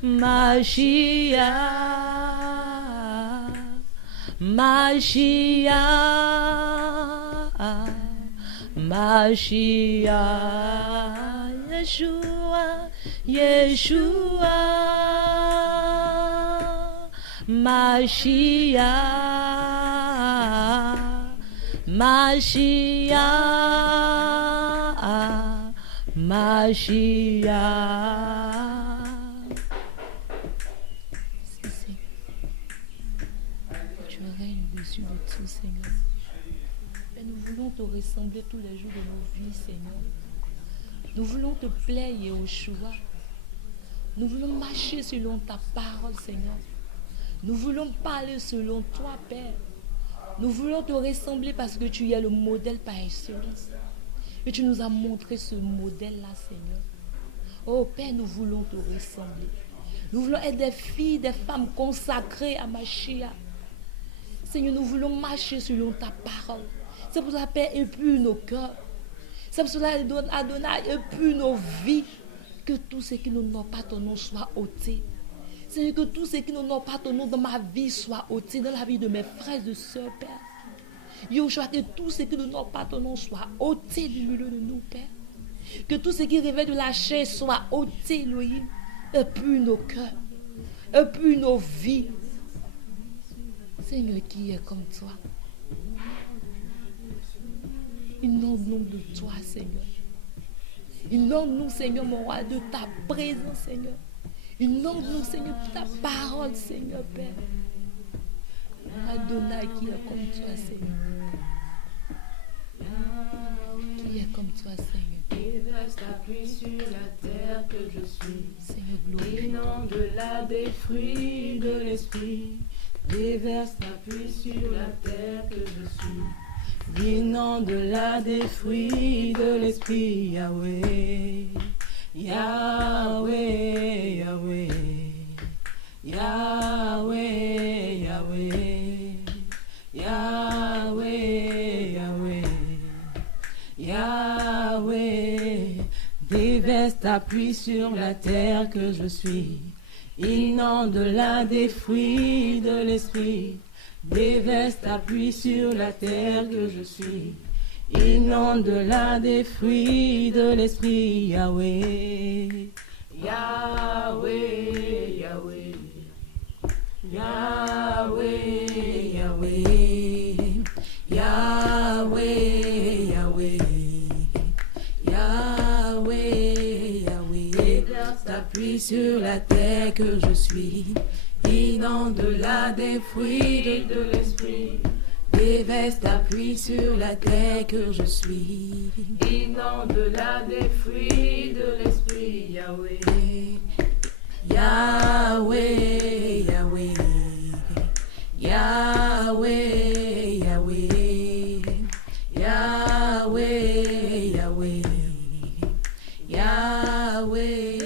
Mashiach, Mashiach, Mashiach, Yeshua, Yeshua, Mashiach, Mashiach, Mashiach. Tu règnes au-dessus de tout, Seigneur. Et nous voulons te ressembler tous les jours de nos vies, Seigneur. Nous voulons te plaire, Yahushua. Nous voulons marcher selon ta parole, Seigneur. Nous voulons parler selon toi, Père. Nous voulons te ressembler parce que tu es le modèle par excellence. Et tu nous as montré ce modèle-là, Seigneur. Oh Père, nous voulons te ressembler. Nous voulons être des filles, des femmes consacrées à Mashiach. Seigneur, nous voulons marcher selon ta parole. C'est pour ça, Père, épuise nos cœurs. C'est pour cela, Adonai, épuise nos vies. Que tout ce qui n'honore pas ton nom soit ôté. Seigneur, que tout ce qui n'honore pas ton nom dans ma vie soit ôté, dans la vie de mes frères et sœurs, Père. Yahushua, que tout ce qui n'honore pas ton nom soit ôté du milieu de nous, Père. Que tout ce qui révèle de la chair soit ôté, Elohim. Épuise nos cœurs. Épuise nos vies. Seigneur, qui est comme toi? Inonde-nous de toi, Seigneur. Inonde-nous, Seigneur, mon roi, de ta présence, Seigneur. Inonde-nous, Seigneur, de ta parole, Seigneur, Père. Adonai, qui est comme toi, Seigneur. Qui est comme toi, Seigneur. Déverse ta pluie sur la terre que je suis. Seigneur, glorieux. Inonde-la des fruits de l'esprit. Déverse ta pluie sur la terre que je suis. Inonde-la des fruits de l'esprit, Yahweh. Yahweh, Yahweh. Yahweh, Yahweh. Yahweh, Yahweh. Yahweh. Déverse ta pluie sur la terre que je suis. Inonde-la des fruits de l'esprit. Déverse ta pluie sur la terre que je suis. Inonde-la des fruits de l'esprit, Yahweh. Yahweh, Yahweh. Yahweh, Yahweh. Yahweh, Yahweh. Yahweh, Yahweh. Déverse ta pluie sur la terre que je suis. Inonde-la des fruits de l'esprit. Déverse ta pluie sur la terre que je suis. Inonde-la des fruits de l'esprit, Yahweh. Yahweh, Yahweh. Yahweh, Yahweh. Yahweh, Yahweh. Yahweh.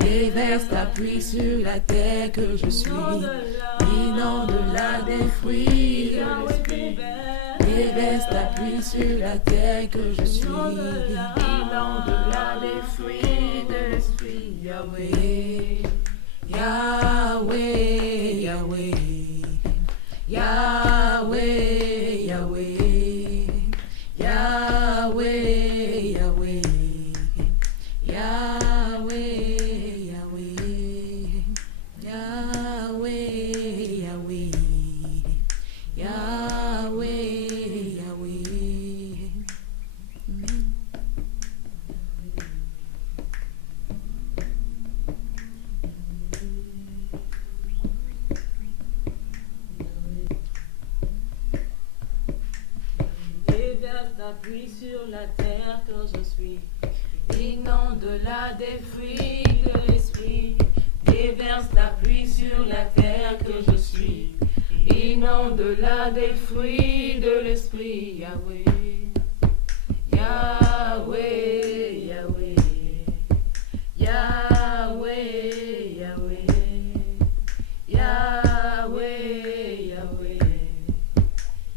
Déverse ta pluie sur la terre que je suis. Inonde-la des fruits de l'esprit. Déverse ta pluie sur la terre que je suis. Inonde-la des fruits de l'esprit. Yahweh. Yahweh, Yahweh. Yahweh, Yahweh. Yahweh, Yahweh. Yahweh, Yahweh. Yahweh, Yahweh. Yahweh, Yahweh. Déverse ta pluie sur la terre que je suis. Inonde-la des fruits de l'esprit. Déverse ta pluie sur la terre que je suis. Inonde-la des fruits de l'esprit, Yahweh. Yahweh, Yahweh. Yahweh, Yahweh. Yahweh, Yahweh.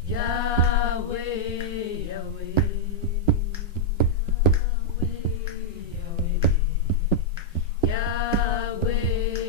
Yahweh, Yahweh. Yahweh,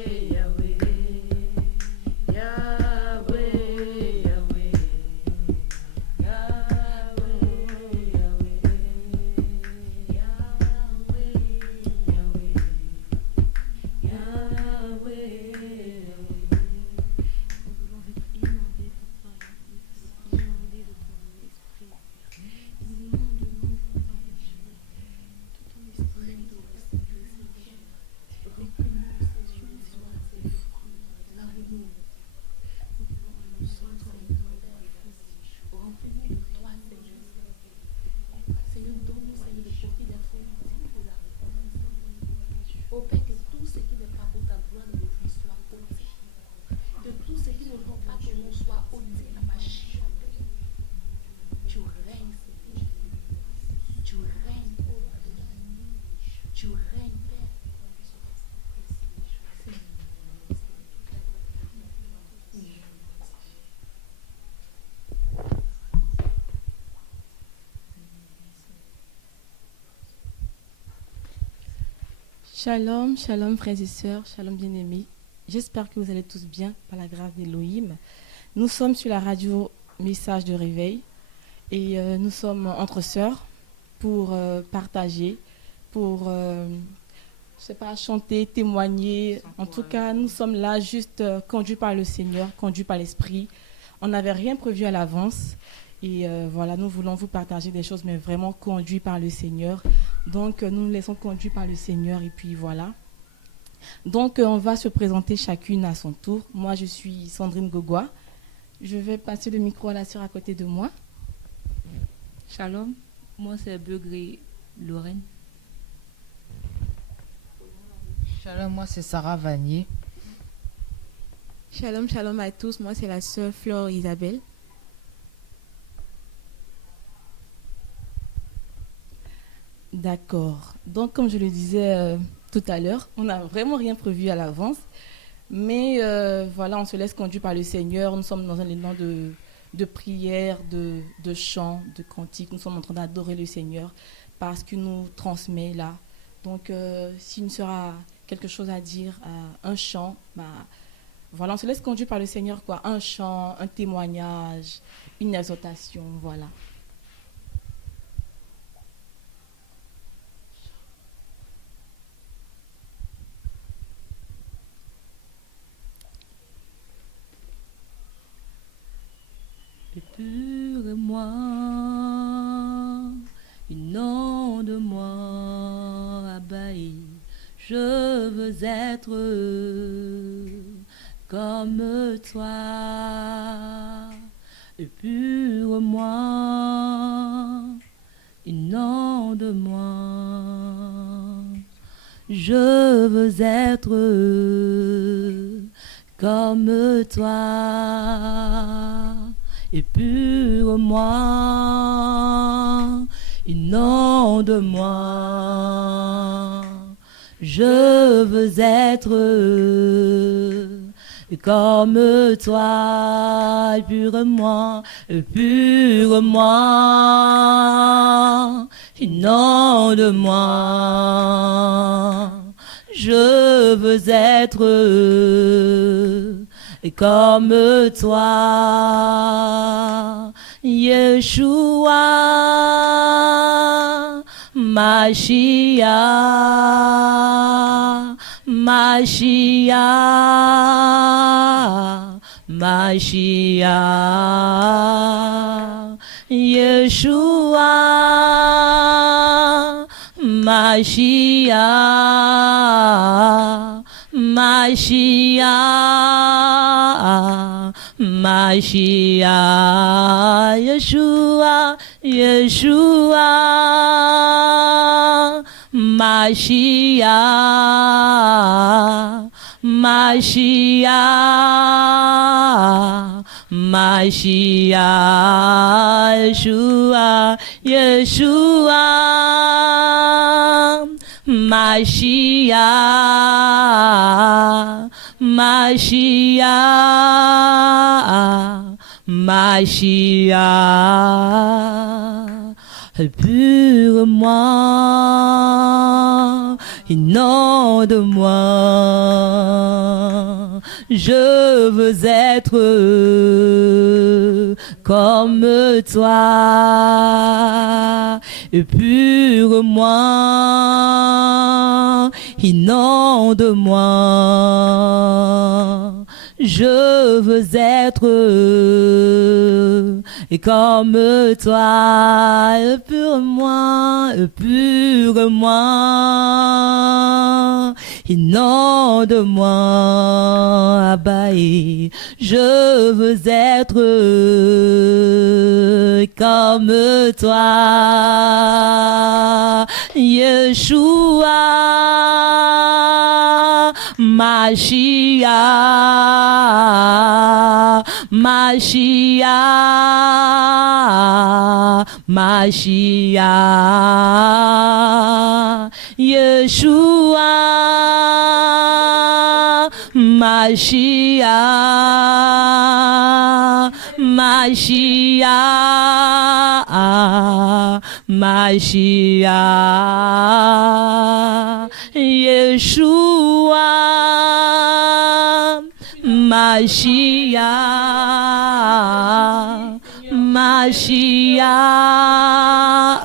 Shalom, shalom frères et sœurs, shalom bien-aimés. J'espère que vous allez tous bien par la grâce d'Élohim. Nous sommes sur la radio Message de Réveil et nous sommes entre sœurs pour partager, pour, chanter, témoigner. En tout cas, nous sommes là juste conduits par le Seigneur, conduits par l'Esprit. On n'avait rien prévu à l'avance. Et voilà, nous voulons vous partager des choses, mais vraiment conduits par le Seigneur. Donc, nous nous laissons conduire par le Seigneur et puis voilà. Donc, on va se présenter chacune à son tour. Moi, je suis Sandrine Gogoa. Je vais passer le micro à la sœur à côté de moi. Shalom, moi c'est Begré Lorraine. Shalom, moi c'est Sarah Vanier. Shalom, shalom à tous. Moi, c'est la sœur Flore Isabelle. D'accord. Donc, comme je le disais tout à l'heure, on n'a vraiment rien prévu à l'avance. Mais voilà, on se laisse conduire par le Seigneur. Nous sommes dans un élan de prière, de chant, de cantique. Nous sommes en train d'adorer le Seigneur parce qu'il nous transmet là. Donc, s'il nous sera quelque chose à dire, un chant, voilà, on se laisse conduire par le Seigneur, quoi. Un chant, un témoignage, une exhortation, voilà. Épure-moi, inonde-moi, abahi. Je veux être comme toi. Épure-moi, inonde-moi. Je veux être comme toi. Épure-moi, inonde-moi. Je veux être comme toi. Épure-moi, épure-moi, inonde-moi. Je veux être comme toi, Yeshua, Mashiach, Mashiach, Mashiach, Yeshua, Mashiach, Mashiach, Mashiach, Yeshua, Yeshua, Mashiach, Mashiach, Mashiach, Yeshua, Yeshua, Mashiach, Mashiach, Mashiach. Épure-moi, inonde-moi. Je veux être comme toi. Épure-moi, inonde-moi. Je veux être comme toi. Épure-moi, épure-moi, inonde-moi, abahi. Je veux être comme toi, Yeshua, Mashiach, Mashiach, Mashiach, Yeshua, Mashiach, Mashiach, Mashiach, Yeshua, Mashiach,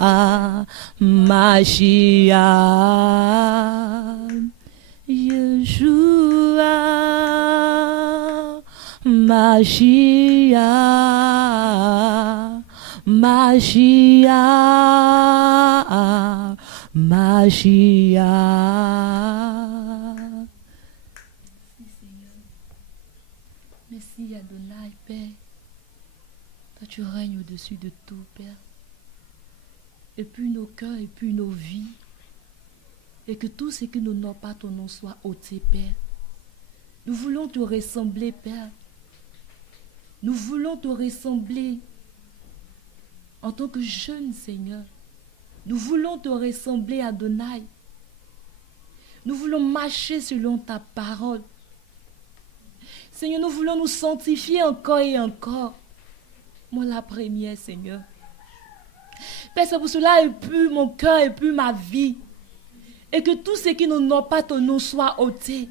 Mashiach, Mashiach, Yeshua, Mashiach, Mashiach, Mashiach. Merci Adonai, Père. Toi, tu règnes au-dessus de tout, Père. Et puis nos cœurs, et puis nos vies. Et que tout ce qui n'honore pas ton nom soit ôté, Père. Nous voulons te ressembler, Père. Nous voulons te ressembler en tant que jeune Seigneur. Nous voulons te ressembler, Adonai. Nous voulons marcher selon ta parole. Seigneur, nous voulons nous sanctifier encore et encore. Moi, la première, Seigneur. Père, c'est pour cela, épue mon cœur, épue ma vie. Et que tout ce qui n'honore pas ton nom soit ôté.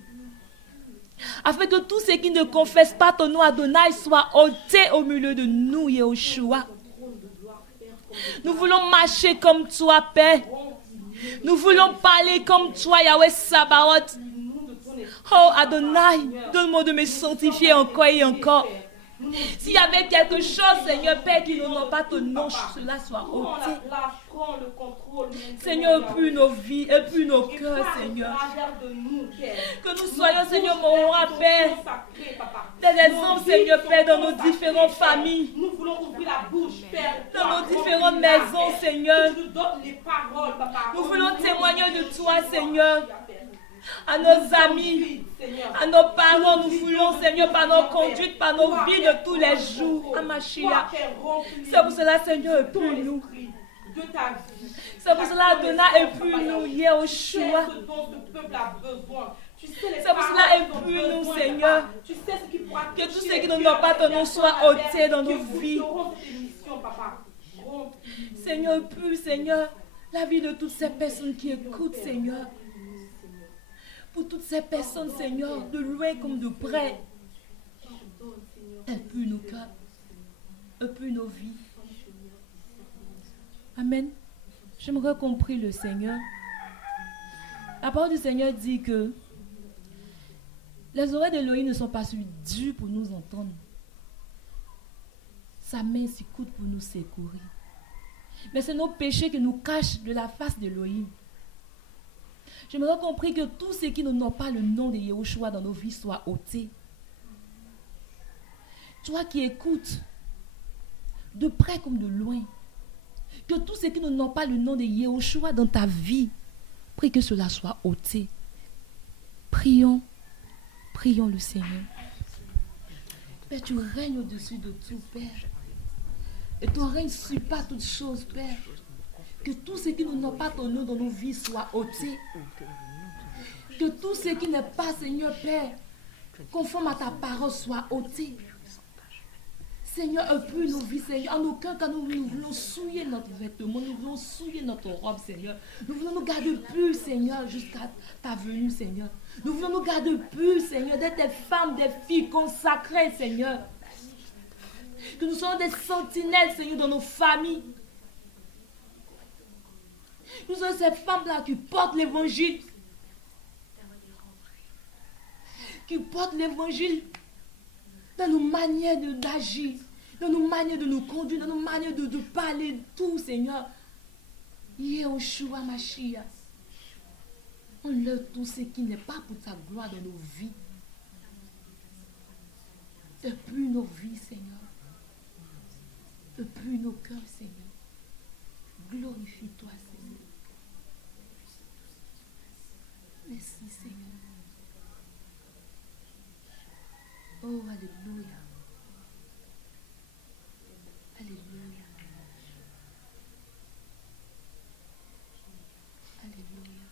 Afin que tout ce qui ne confesse pas ton nom, Adonai, soit ôté au milieu de nous, Yahushua. Nous voulons marcher comme toi, Père. Nous voulons parler comme toi, Yahweh Sabaoth. Oh Adonai, donne-moi de me sanctifier encore et encore. S'il y avait quelque chose, Seigneur Père, qui n'honore pas ton nom, cela soit ôté. Seigneur, épue nos vies, épue nos cœurs, Seigneur. Que nous soyons, Seigneur, mon roi, Père, des exemples, Seigneur Père, dans nos différentes familles, Nous voulons ouvrir la bouche, Père. dans nos différentes maisons, Seigneur. Tu nous donnes les paroles, papa. Nous voulons témoigner de toi, Seigneur. À nos amis, à nos parents, nous voulons, Seigneur, par nos conduites, par nos vies de tous les jours. À Mashiach. C'est pour cela, Seigneur, épue-nous. De ta vie. C'est pour cela, Adonai, épue-nous, Yahushua. Ce dont ce peuple a besoin. Tu sais les C'est pour cela, paroles dont épue-nous, besoin, Seigneur. papa. Tu sais ce qui pourra Que tout toucher ce qui les n'honore cœurs, pas ton nom Seigneur, soit Père, ôté dans nos que vous vies. ferons cette émission, papa. Remplis-nous. Seigneur, épue, Seigneur, la vie de toutes ces personnes qui écoutent, Seigneur. Pour toutes ces personnes, Seigneur, de loin comme de près. Épue nos cœurs. Épue nos vies. Amen. J'aimerais qu'on prie le Seigneur. La parole du Seigneur dit que les oreilles d'Élohim ne sont pas dures pour nous entendre. Sa main s'écoute pour nous secourir. Mais c'est nos péchés qui nous cachent de la face d'Élohim. J'aimerais qu'on prie que tout ce qui n'honore pas le nom de Yahushua dans nos vies soit ôté. Toi qui écoutes, de près comme de loin, que tout ce qui n'honore pas le nom de Yahushua dans ta vie, prie que cela soit ôté. Prions, prions le Seigneur. Père, tu règnes au-dessus de tout, Père. Et ton règne surpasse toutes choses, Père. Que tout ce qui n'honore pas ton nom dans nos vies soit ôté. Que tout ce qui n'est pas, Seigneur Père, conforme à ta parole soit ôté. Seigneur, épue nos vies, Seigneur. En aucun cas, nous voulons souiller notre vêtement, nous voulons souiller notre robe, Seigneur. Nous voulons nous garder purs, Seigneur, jusqu'à ta venue, Seigneur. Nous voulons nous garder purs, Seigneur, d'être des femmes, des filles consacrées, Seigneur. Que nous soyons des sentinelles, Seigneur, dans nos familles. Nous sommes ces femmes-là qui portent l'évangile. Qui portent l'évangile dans nos manières d'agir, dans nos manières de nous conduire, dans nos manières de parler, tout, Seigneur. Yahushua Mashiach. Enlève tout ce qui n'est pas pour ta gloire dans nos vies. Depuis nos vies, Seigneur. Depuis nos cœurs, Seigneur. Glorifie-toi, Seigneur. Merci, Seigneur. Oh, alléluia. Alléluia. Alléluia.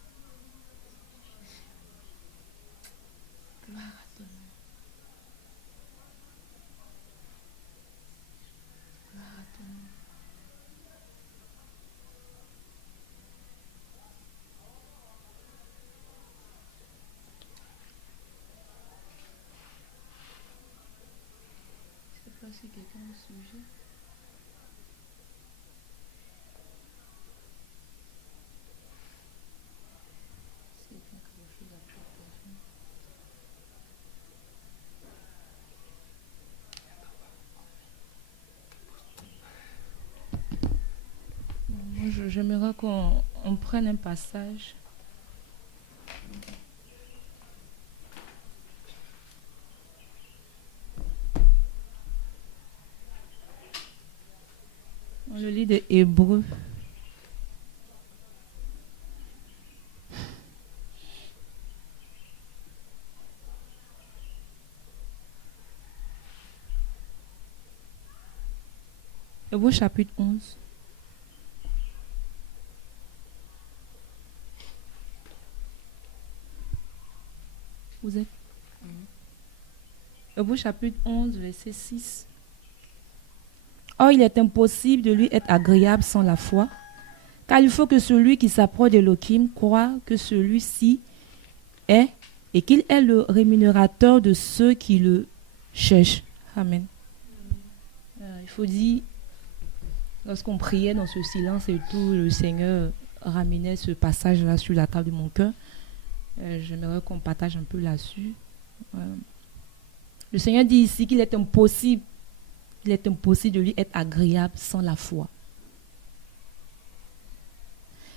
Gloire à ton nom. Gloire à ton nom. aussi quelqu'un au sujet. C'est quelque chose à partager. Moi, j'aimerais qu'on prenne un passage. Dans le livre de Hébreux. Hébreux chapitre 11. Vous êtes Hébreux chapitre 11, verset 6. Or, il est impossible de lui être agréable sans la foi, car il faut que celui qui s'approche d'Élohim croit que celui-ci est et qu'il est le rémunérateur de ceux qui le cherchent. Amen. Il faut dire, lorsqu'on priait dans ce silence et tout, le Seigneur ramenait ce passage-là sur la table de mon cœur. J'aimerais qu'on partage un peu là-dessus. Le Seigneur dit ici qu'il est impossible de lui être agréable sans la foi.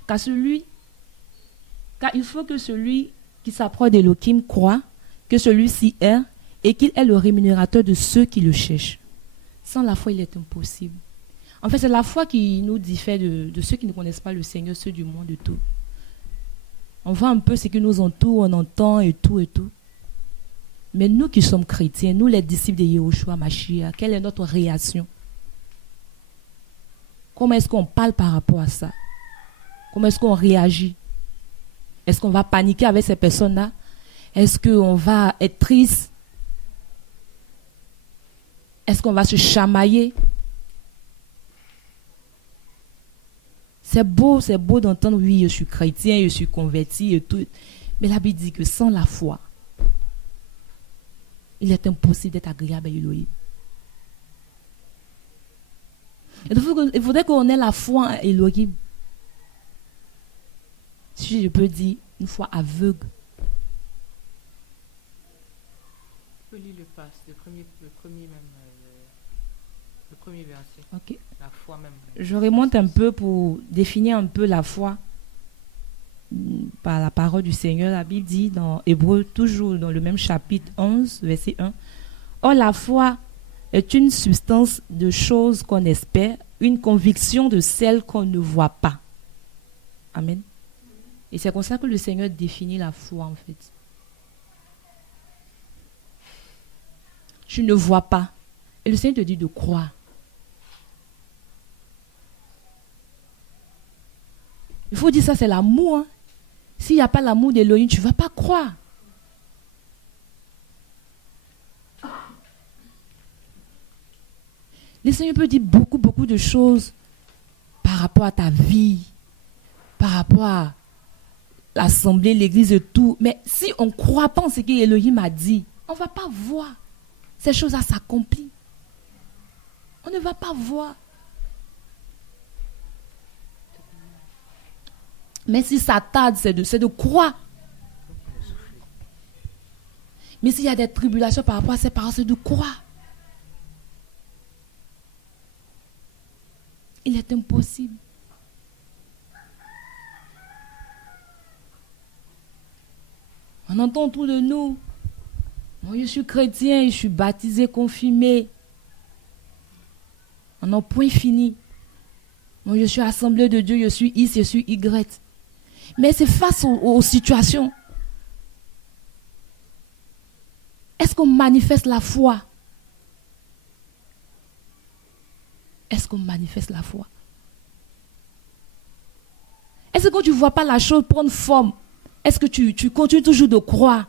Car il faut que celui qui s'approche d'Élohim croit que celui-ci est et qu'il est le rémunérateur de ceux qui le cherchent. Sans la foi, il est impossible. En fait, c'est la foi qui nous diffère de ceux qui ne connaissent pas le Seigneur, ceux du monde et tout. On voit un peu ce qui nous entoure, on entend et tout et tout. Mais nous qui sommes chrétiens, nous les disciples de Yahushua Mashiach, quelle est notre réaction? Comment est-ce qu'on parle par rapport à ça? Comment est-ce qu'on réagit? Est-ce qu'on va paniquer avec ces personnes-là? Est-ce qu'on va être triste? Est-ce qu'on va se chamailler? C'est beau d'entendre, oui, je suis chrétien, je suis converti et tout. Mais la Bible dit que sans la foi, il est impossible d'être agréable à Elohim. Il faudrait qu'on ait la foi à Elohim. Si je peux dire, une foi aveugle. Tu peux lire le premier verset. Ok. La foi même. Je remonte un peu pour définir un peu la foi par la parole du Seigneur. La Bible dit dans Hébreux, toujours dans le même chapitre 11, verset 1. Or, la foi est une substance de choses qu'on espère, une conviction de celles qu'on ne voit pas. Amen. Et c'est comme ça que le Seigneur définit la foi, en fait. Tu ne vois pas. Et le Seigneur te dit de croire. Il faut dire ça, c'est l'amour. Hein. S'il n'y a pas l'amour d'Élohim, tu ne vas pas croire. Le Seigneur peut dire beaucoup de choses par rapport à ta vie, par rapport à l'assemblée, l'église et tout. Mais si on ne croit pas en ce qu'Élohim a dit, on ne va pas voir ces choses-là s'accomplir. On ne va pas voir. Mais si ça tarde, c'est de croire. Mais s'il y a des tribulations par rapport à ces paroles, c'est de croire. Il est impossible. On entend autour de nous. Moi, je suis chrétien, je suis baptisé, confirmé. On n'a point fini. Moi, je suis assemblée de Dieu, je suis X, je suis Y. Mais c'est face aux situations. Est-ce qu'on manifeste la foi? Est-ce qu'on manifeste la foi? Est-ce que quand tu ne vois pas la chose prendre forme, est-ce que tu continues toujours de croire?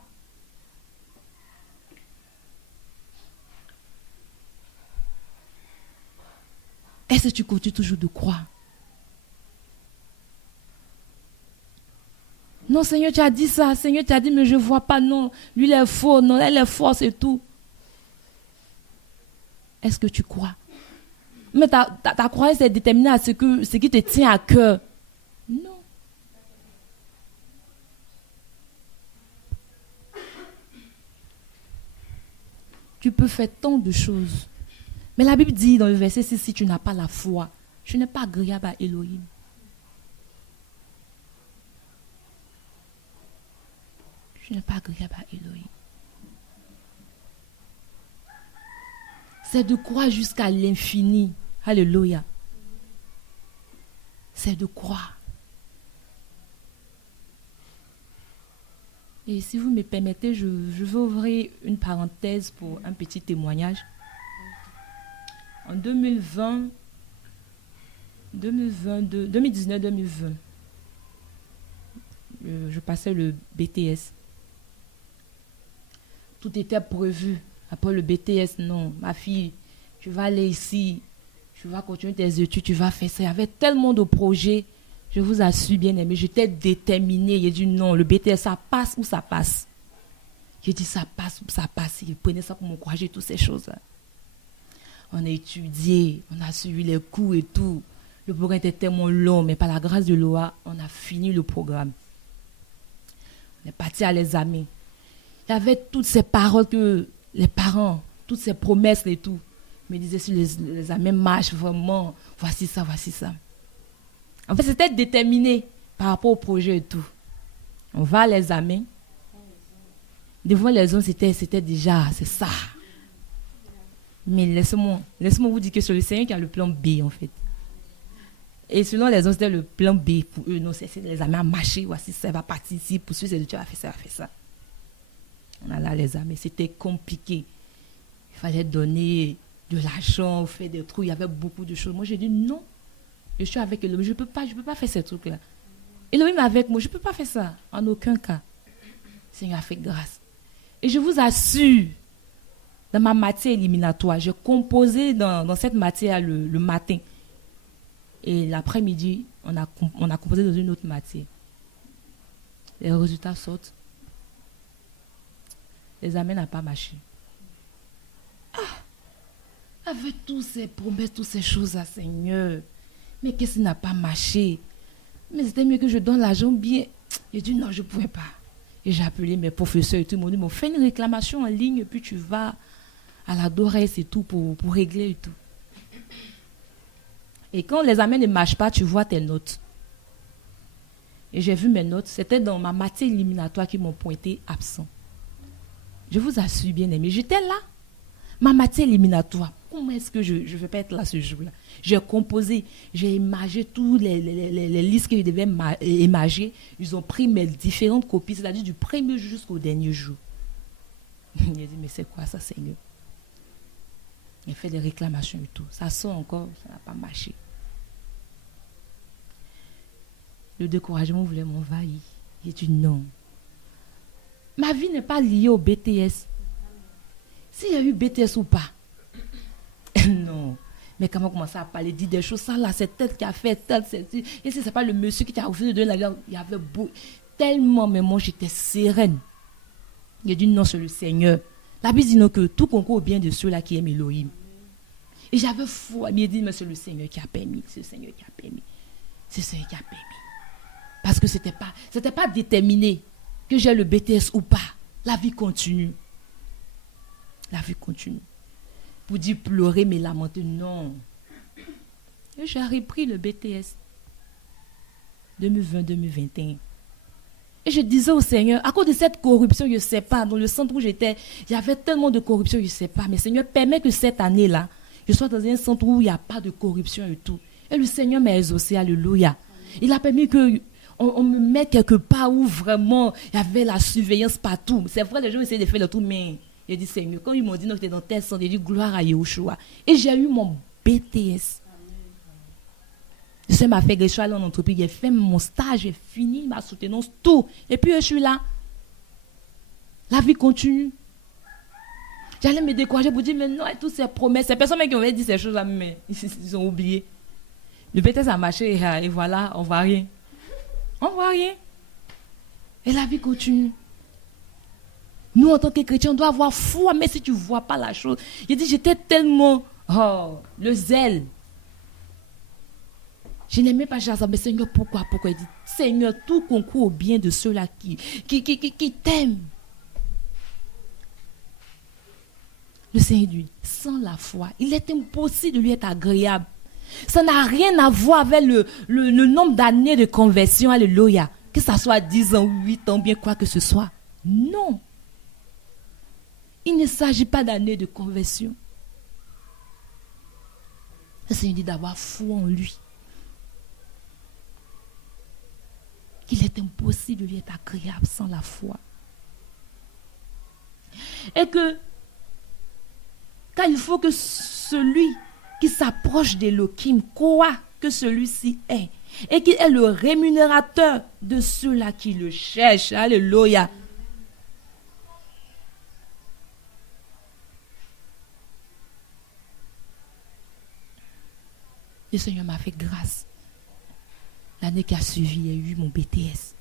Est-ce que tu continues toujours de croire? Non, Seigneur, tu as dit ça. Seigneur, tu as dit, mais je ne vois pas. Non, lui, il est faux. Non, elle est fausse et tout. Est-ce que tu crois? Mais ta croyance est déterminée à ce qui te tient à cœur. Non. Tu peux faire tant de choses. Mais la Bible dit dans le verset 6, si tu n'as pas la foi, tu n'es pas agréable à Elohim. Tu n'es pas agréable à Elohim. C'est de croire jusqu'à l'infini. Alléluia. C'est de croire. Et si vous me permettez, je veux ouvrir une parenthèse pour un petit témoignage. En 2019-2020, je passais le BTS. Tout était prévu. Après le BTS, non, ma fille, tu vas aller ici, tu vas continuer tes études, tu vas faire ça. Il y avait tellement de projets. Je vous assure, bien aimé, j'étais déterminée. J'ai dit non, le BTS, ça passe ou ça passe. J'ai dit ça passe ou ça passe. Il prenait ça pour m'encourager, toutes ces choses-là. On a étudié, on a suivi les cours et tout. Le programme était tellement long, mais par la grâce de l'OA, on a fini le programme. On est parti à l'examen. Il y avait toutes ces paroles que les parents, toutes ces promesses et tout, me disaient si les examens marchent vraiment, voici ça, voici ça. En fait, c'était déterminé par rapport au projet et tout. On va à l'examen. Devant les hommes, c'était déjà, c'est ça. Mais laissez-moi vous dire que c'est le Seigneur qui a le plan B, en fait. Et selon les hommes, c'était le plan B pour eux. Non, c'est l'examen à marcher, voici ça, va partir ici, poursuivre, tu vas faire ça, va faire ça. On allait à l'examen, c'était compliqué. Il fallait donner de l'argent, faire des trucs, il y avait beaucoup de choses. Moi, j'ai dit non. Je suis avec Elohim, je ne peux pas faire ces trucs-là. Elohim est avec moi, je ne peux pas faire ça, en aucun cas. Le Seigneur a fait grâce. Et je vous assure, dans ma matière éliminatoire, j'ai composé dans cette matière le matin. Et l'après-midi, on a composé dans une autre matière. Les résultats sortent. L'examen n'a pas marché. Avec tous ces promesses, toutes ces choses-là, Seigneur. Mais qu'est-ce qui n'a pas marché? Mais c'était mieux que je donne l'argent bien. J'ai dit non, je ne pouvais pas. Et j'ai appelé mes professeurs et tout. Ils m'ont dit, bon, fais une réclamation en ligne et puis tu vas à la DORES et tout pour régler et tout. Et quand l'examen ne marche pas, tu vois tes notes. Et j'ai vu mes notes. C'était dans ma matière éliminatoire qui m'ont pointé absent. Je vous assure, bien aimé, j'étais là. Ma matière éliminatoire. Comment est-ce que je ne vais pas être là ce jour-là? J'ai composé, j'ai imagé tous les listes qu'ils devaient imager. Ils ont pris mes différentes copies, c'est-à-dire du premier jour jusqu'au dernier jour. Il a dit, mais c'est quoi ça, Seigneur? Il fait des réclamations et tout. Ça sort encore, ça n'a pas marché. Le découragement voulait m'envahir. J'ai dit non. Ma vie n'est pas liée au BTS. S'il y a eu BTS ou pas. Non. Mais quand on commençait à parler, dire des choses, ça là, c'est tel qui a fait, tel, c'est... Et si ce n'est pas le monsieur qui t'a refusé de donner la garde, il y avait beau... Tellement, mais moi, j'étais sereine. J'ai dit non, c'est le Seigneur. La Bible dit non, que tout concourt au bien de ceux-là qui aiment Elohim. Et j'avais foi. Il m'a dit, mais c'est le Seigneur qui a permis. C'est le Seigneur qui a permis. C'est le Seigneur qui a permis. Parce que ce n'était pas déterminé que j'ai le BTS ou pas. La vie continue. La vie continue. Pour dire pleurer, mais lamenter, non. Et j'ai repris le BTS 2020-2021. Et je disais au Seigneur, à cause de cette corruption, je ne sais pas, dans le centre où j'étais, il y avait tellement de corruption, je ne sais pas. Mais Seigneur, permet que cette année-là, je sois dans un centre où il n'y a pas de corruption et tout. Et le Seigneur m'a exaucé, alléluia. Il a permis qu'on me mette quelque part où vraiment il y avait la surveillance partout. C'est vrai, les gens essaient de faire le tout, mais j'ai dit, Seigneur, quand ils m'ont dit non, j'étais dans tel centre, j'ai dit, gloire à Yahushua. Et j'ai eu mon BTS. Le Seigneur m'a fait que je suis allée en entreprise, j'ai fait mon stage, j'ai fini ma soutenance, tout. Et puis je suis là. La vie continue. J'allais me décourager pour dire, mais non, et toutes ces promesses, ces personnes qui m'avaient dit ces choses-là, mais ils ont oublié. Le BTS a marché et voilà, on ne voit rien. On ne voit rien. Et la vie continue. Nous, en tant que chrétiens, on doit avoir foi, mais si tu ne vois pas la chose. Il dit, j'étais tellement Oh, le zèle. Je n'aimais pas Jazza, mais Seigneur, pourquoi? Il dit, Seigneur, tout concourt au bien de ceux-là qui t'aiment. Le Seigneur dit, sans la foi, il est impossible de lui être agréable. Ça n'a rien à voir avec le nombre d'années de conversion, alléluia. Que ça soit 10 ans, 8 ans, bien quoi que ce soit. Non. Il ne s'agit pas d'années de conversion. Le Seigneur dit d'avoir foi en lui. Qu'il est impossible de lui être agréable sans la foi. Et que, quand il faut que celui qui s'approche d'Élohim croit que celui-ci est, et qu'il est le rémunérateur de ceux-là qui le cherchent. Alléluia. Le Seigneur m'a fait grâce. L'année qui a suivi, j'ai eu mon BTS.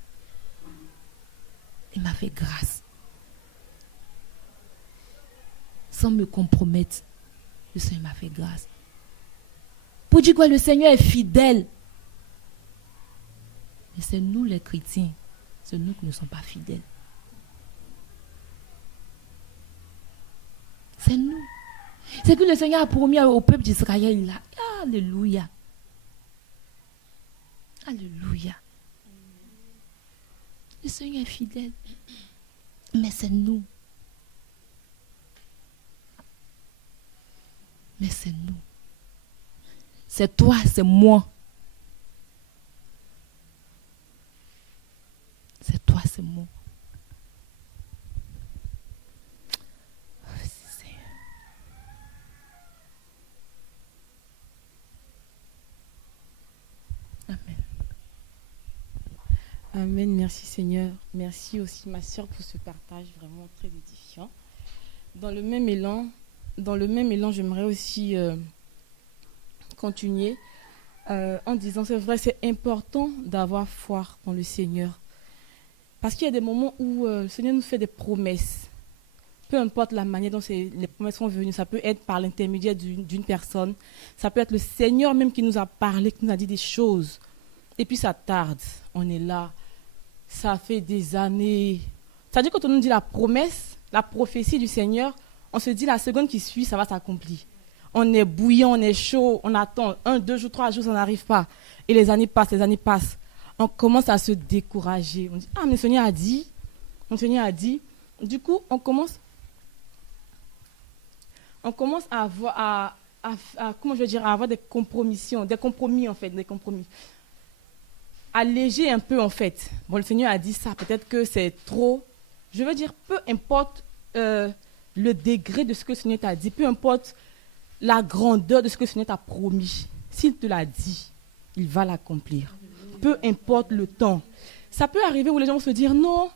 Il m'a fait grâce. Sans me compromettre, le Seigneur m'a fait grâce. Pour dire quoi, le Seigneur est fidèle. Mais c'est nous les chrétiens, c'est nous qui ne sommes pas fidèles. C'est nous. C'est que le Seigneur a promis au peuple d'Israël là. Alléluia. Alléluia. Le Seigneur est fidèle. Mais c'est nous. Mais c'est nous. C'est toi, c'est moi. C'est toi, c'est moi. Amen. Amen, merci Seigneur. Merci aussi ma sœur pour ce partage vraiment très édifiant. Dans le même élan, j'aimerais aussi continuer en disant, c'est vrai, c'est important d'avoir foi dans le Seigneur. Parce qu'il y a des moments où le Seigneur nous fait des promesses. Peu importe la manière dont les promesses sont venues, ça peut être par l'intermédiaire d'une personne, ça peut être le Seigneur même qui nous a parlé, qui nous a dit des choses. Et puis ça tarde, on est là, ça fait des années. C'est-à-dire quand on nous dit la promesse, la prophétie du Seigneur, on se dit la seconde qui suit, ça va s'accomplir. On est bouillant, on est chaud, on attend 1, 2 jours, 3 jours, ça n'arrive pas. Et les années passent. On commence à se décourager. On dit, ah, mais le Seigneur a dit. Du coup, on commence à avoir, à avoir des compromis. Alléger un peu, en fait. Bon, le Seigneur a dit ça, peut-être que c'est trop. Je veux dire, peu importe le degré de ce que le Seigneur t'a dit, peu importe la grandeur de ce que le Seigneur t'a promis. S'il te l'a dit, il va l'accomplir. Peu importe le temps. Ça peut arriver où les gens vont se dire non,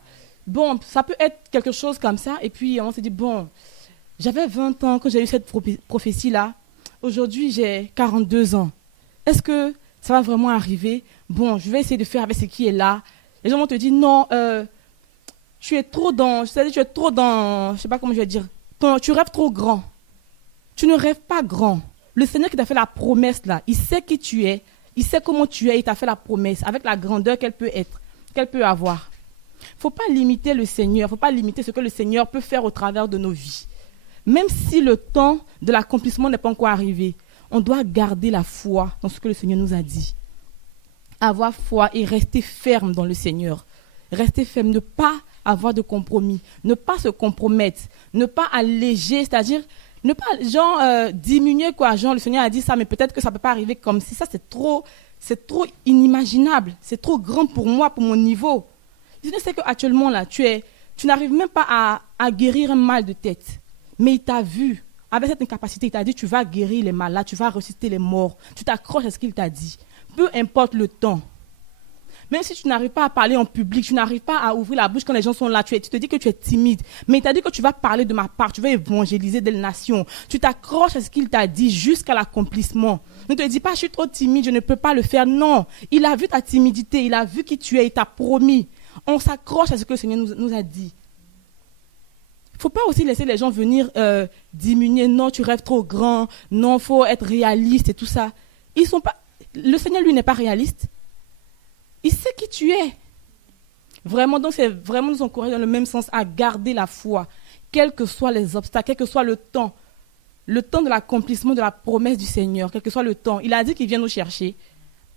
bon, ça peut être quelque chose comme ça, et puis on se dit, bon, j'avais 20 ans quand j'ai eu cette prophétie-là, aujourd'hui j'ai 42 ans. Est-ce que ça va vraiment arriver? Bon, je vais essayer de faire avec ce qui est là. Les gens vont te dire, non, tu es trop dans, je sais pas comment je vais dire, tu rêves trop grand. Tu ne rêves pas grand. Le Seigneur qui t'a fait la promesse là, il sait qui tu es, il sait comment tu es, il t'a fait la promesse avec la grandeur qu'elle peut être, qu'elle peut avoir. Il ne faut pas limiter le Seigneur, il ne faut pas limiter ce que le Seigneur peut faire au travers de nos vies. Même si le temps de l'accomplissement n'est pas encore arrivé, on doit garder la foi dans ce que le Seigneur nous a dit. Avoir foi et rester ferme dans le Seigneur. Rester ferme, ne pas avoir de compromis, ne pas se compromettre, ne pas alléger, c'est-à-dire ne pas diminuer quoi. Genre, le Seigneur a dit ça, mais peut-être que ça ne peut pas arriver comme si ça, c'est trop inimaginable, c'est trop grand pour moi, pour mon niveau. Je sais qu'actuellement, là, tu n'arrives même pas à guérir un mal de tête. Mais il t'a vu, avec cette incapacité, il t'a dit, tu vas guérir les malades, tu vas ressusciter les morts. Tu t'accroches à ce qu'il t'a dit. Peu importe le temps. Même si tu n'arrives pas à parler en public, tu n'arrives pas à ouvrir la bouche quand les gens sont là, tu te dis que tu es timide. Mais il t'a dit que tu vas parler de ma part, tu vas évangéliser des nations. Tu t'accroches à ce qu'il t'a dit jusqu'à l'accomplissement. Ne te dis pas, je suis trop timide, je ne peux pas le faire. Non, il a vu ta timidité, il a vu qui tu es, il t'a promis. On s'accroche à ce que le Seigneur nous a dit. Il faut pas aussi laisser les gens venir diminuer. Non, tu rêves trop grand. Non, faut être réaliste et tout ça. Ils sont pas. Le Seigneur, lui, n'est pas réaliste. Il sait qui tu es. Vraiment, donc c'est vraiment nous encourager dans le même sens à garder la foi, quels que soient les obstacles, quel que soit le temps de l'accomplissement de la promesse du Seigneur, quel que soit le temps. Il a dit qu'il vient nous chercher.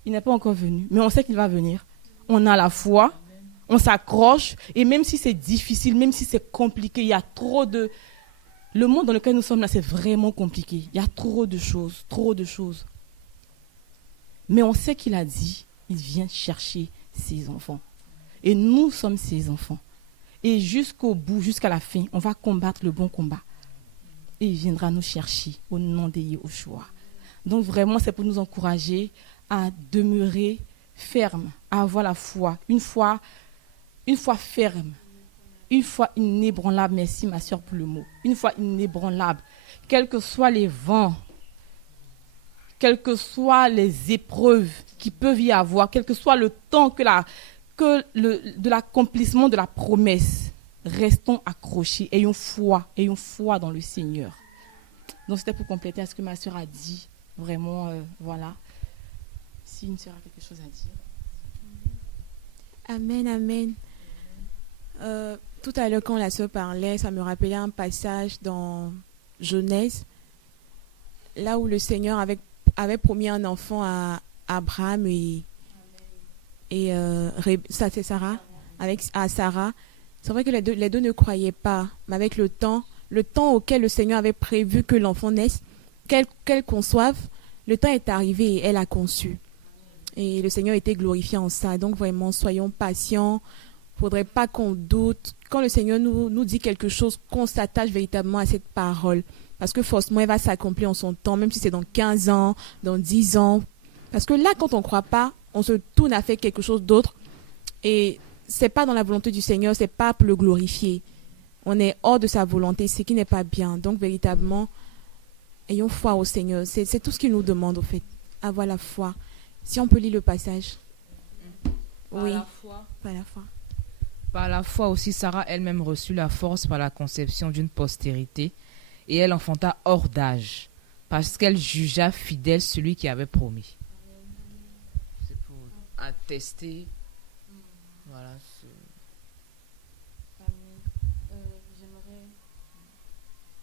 Il n'est pas encore venu, mais on sait qu'il va venir. On a la foi, on s'accroche, et même si c'est difficile, même si c'est compliqué, il y a trop de... Le monde dans lequel nous sommes là, c'est vraiment compliqué. Il y a trop de choses, trop de choses. Mais on sait qu'il a dit, il vient chercher ses enfants. Et nous sommes ses enfants. Et jusqu'au bout, jusqu'à la fin, on va combattre le bon combat. Et il viendra nous chercher au nom de Yahushua. Donc vraiment, c'est pour nous encourager à demeurer ferme, à avoir la foi. Une foi ferme. Une foi inébranlable. Merci ma soeur pour le mot. Une foi inébranlable. Quels que soient les vents, quelles que soient les épreuves qui peuvent y avoir, quel que soit le temps de l'accomplissement de la promesse, restons accrochés, ayons foi dans le Seigneur. Donc c'était pour compléter ce que ma soeur a dit. Vraiment, voilà. Si une soeur a quelque chose à dire. Amen, amen. Tout à l'heure, quand la soeur parlait, ça me rappelait un passage dans Genèse, là où le Seigneur avait promis un enfant à Abraham et ça c'est Sarah, à Sarah. C'est vrai que les deux ne croyaient pas, mais avec le temps auquel le Seigneur avait prévu que l'enfant naisse, qu'elle conçoive, le temps est arrivé et elle a conçu. Et le Seigneur était glorifié en ça. Donc vraiment, soyons patients. Il ne faudrait pas qu'on doute. Quand le Seigneur nous dit quelque chose, qu'on s'attache véritablement à cette parole. Parce que forcément, elle va s'accomplir en son temps, même si c'est dans 15 ans, dans 10 ans. Parce que là, quand on ne croit pas, on se tourne à faire quelque chose d'autre. Et ce n'est pas dans la volonté du Seigneur, ce n'est pas pour le glorifier. On est hors de sa volonté, ce qui n'est pas bien. Donc, véritablement, ayons foi au Seigneur. C'est tout ce qu'il nous demande, au fait. Avoir la foi. Si on peut lire le passage. Oui. Par la foi. Par la foi aussi, Sarah elle-même reçut la force par la conception d'une postérité, et elle enfanta hors d'âge, parce qu'elle jugea fidèle celui qui avait promis. C'est pour attester. Voilà. J'aimerais...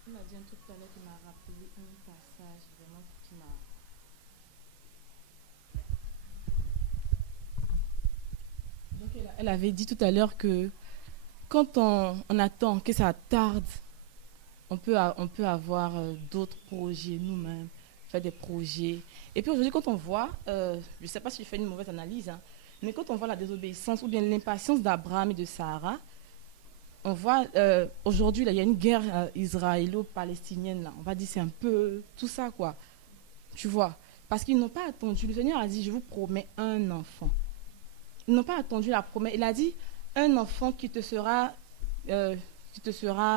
Il m'a dit un truc tout à l'heure qui m'a rappelé un passage vraiment qui m'a... Donc elle avait dit tout à l'heure que quand on attend que ça tarde, on peut avoir d'autres projets nous-mêmes, faire des projets. Et puis aujourd'hui, quand on voit, je ne sais pas si je fais une mauvaise analyse, hein, mais quand on voit la désobéissance ou bien l'impatience d'Abraham et de Sarah, on voit aujourd'hui, là, il y a une guerre israélo-palestinienne. Là. On va dire c'est un peu tout ça, quoi. Tu vois. Parce qu'ils n'ont pas attendu. Le Seigneur a dit, je vous promets un enfant. Ils n'ont pas attendu la promesse. Il a dit, un enfant qui te sera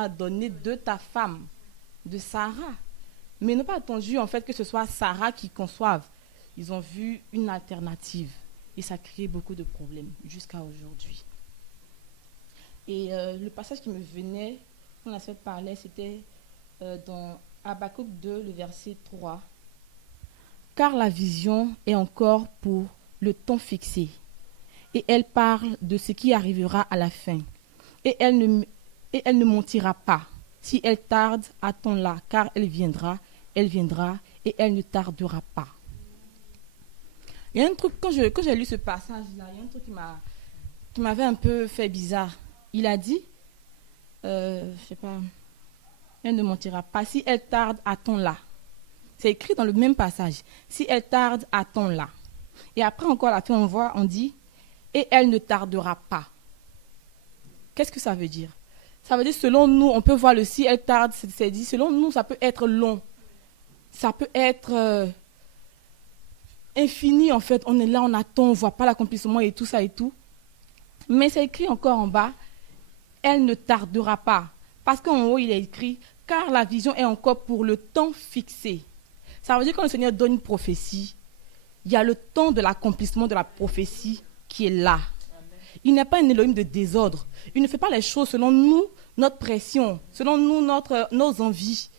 donné de ta femme, de Sarah. Mais ils n'ont pas attendu, en fait, que ce soit Sarah qui conçoive. Ils ont vu une alternative. Et ça a créé beaucoup de problèmes jusqu'à aujourd'hui. Et le passage qui me venait, quand la sœur parlait, c'était dans Habakkuk 2, le verset 3. Car la vision est encore pour le temps fixé. Et elle parle de ce qui arrivera à la fin. Et elle ne mentira pas. Si elle tarde, attends-la, car elle viendra, et elle ne tardera pas. Il y a un truc, quand j'ai lu ce passage-là, il y a un truc qui m'avait un peu fait bizarre. Il a dit, je sais pas, elle ne mentira pas. Si elle tarde, attends-la. C'est écrit dans le même passage. Si elle tarde, attends-la. Et après encore à la fin, on dit, et elle ne tardera pas. Qu'est-ce que ça veut dire? Ça veut dire, selon nous, on peut voir le si elle tarde, c'est dit, selon nous, ça peut être long. Ça peut être infini, en fait. On est là, on attend, on ne voit pas l'accomplissement et tout ça et tout. Mais c'est écrit encore en bas, elle ne tardera pas. Parce qu'en haut, il est écrit, car la vision est encore pour le temps fixé. Ça veut dire que quand le Seigneur donne une prophétie, il y a le temps de l'accomplissement de la prophétie qui est là. Il n'est pas un Elohim de désordre. Il ne fait pas les choses selon nous, notre pression, selon nous, nos envies.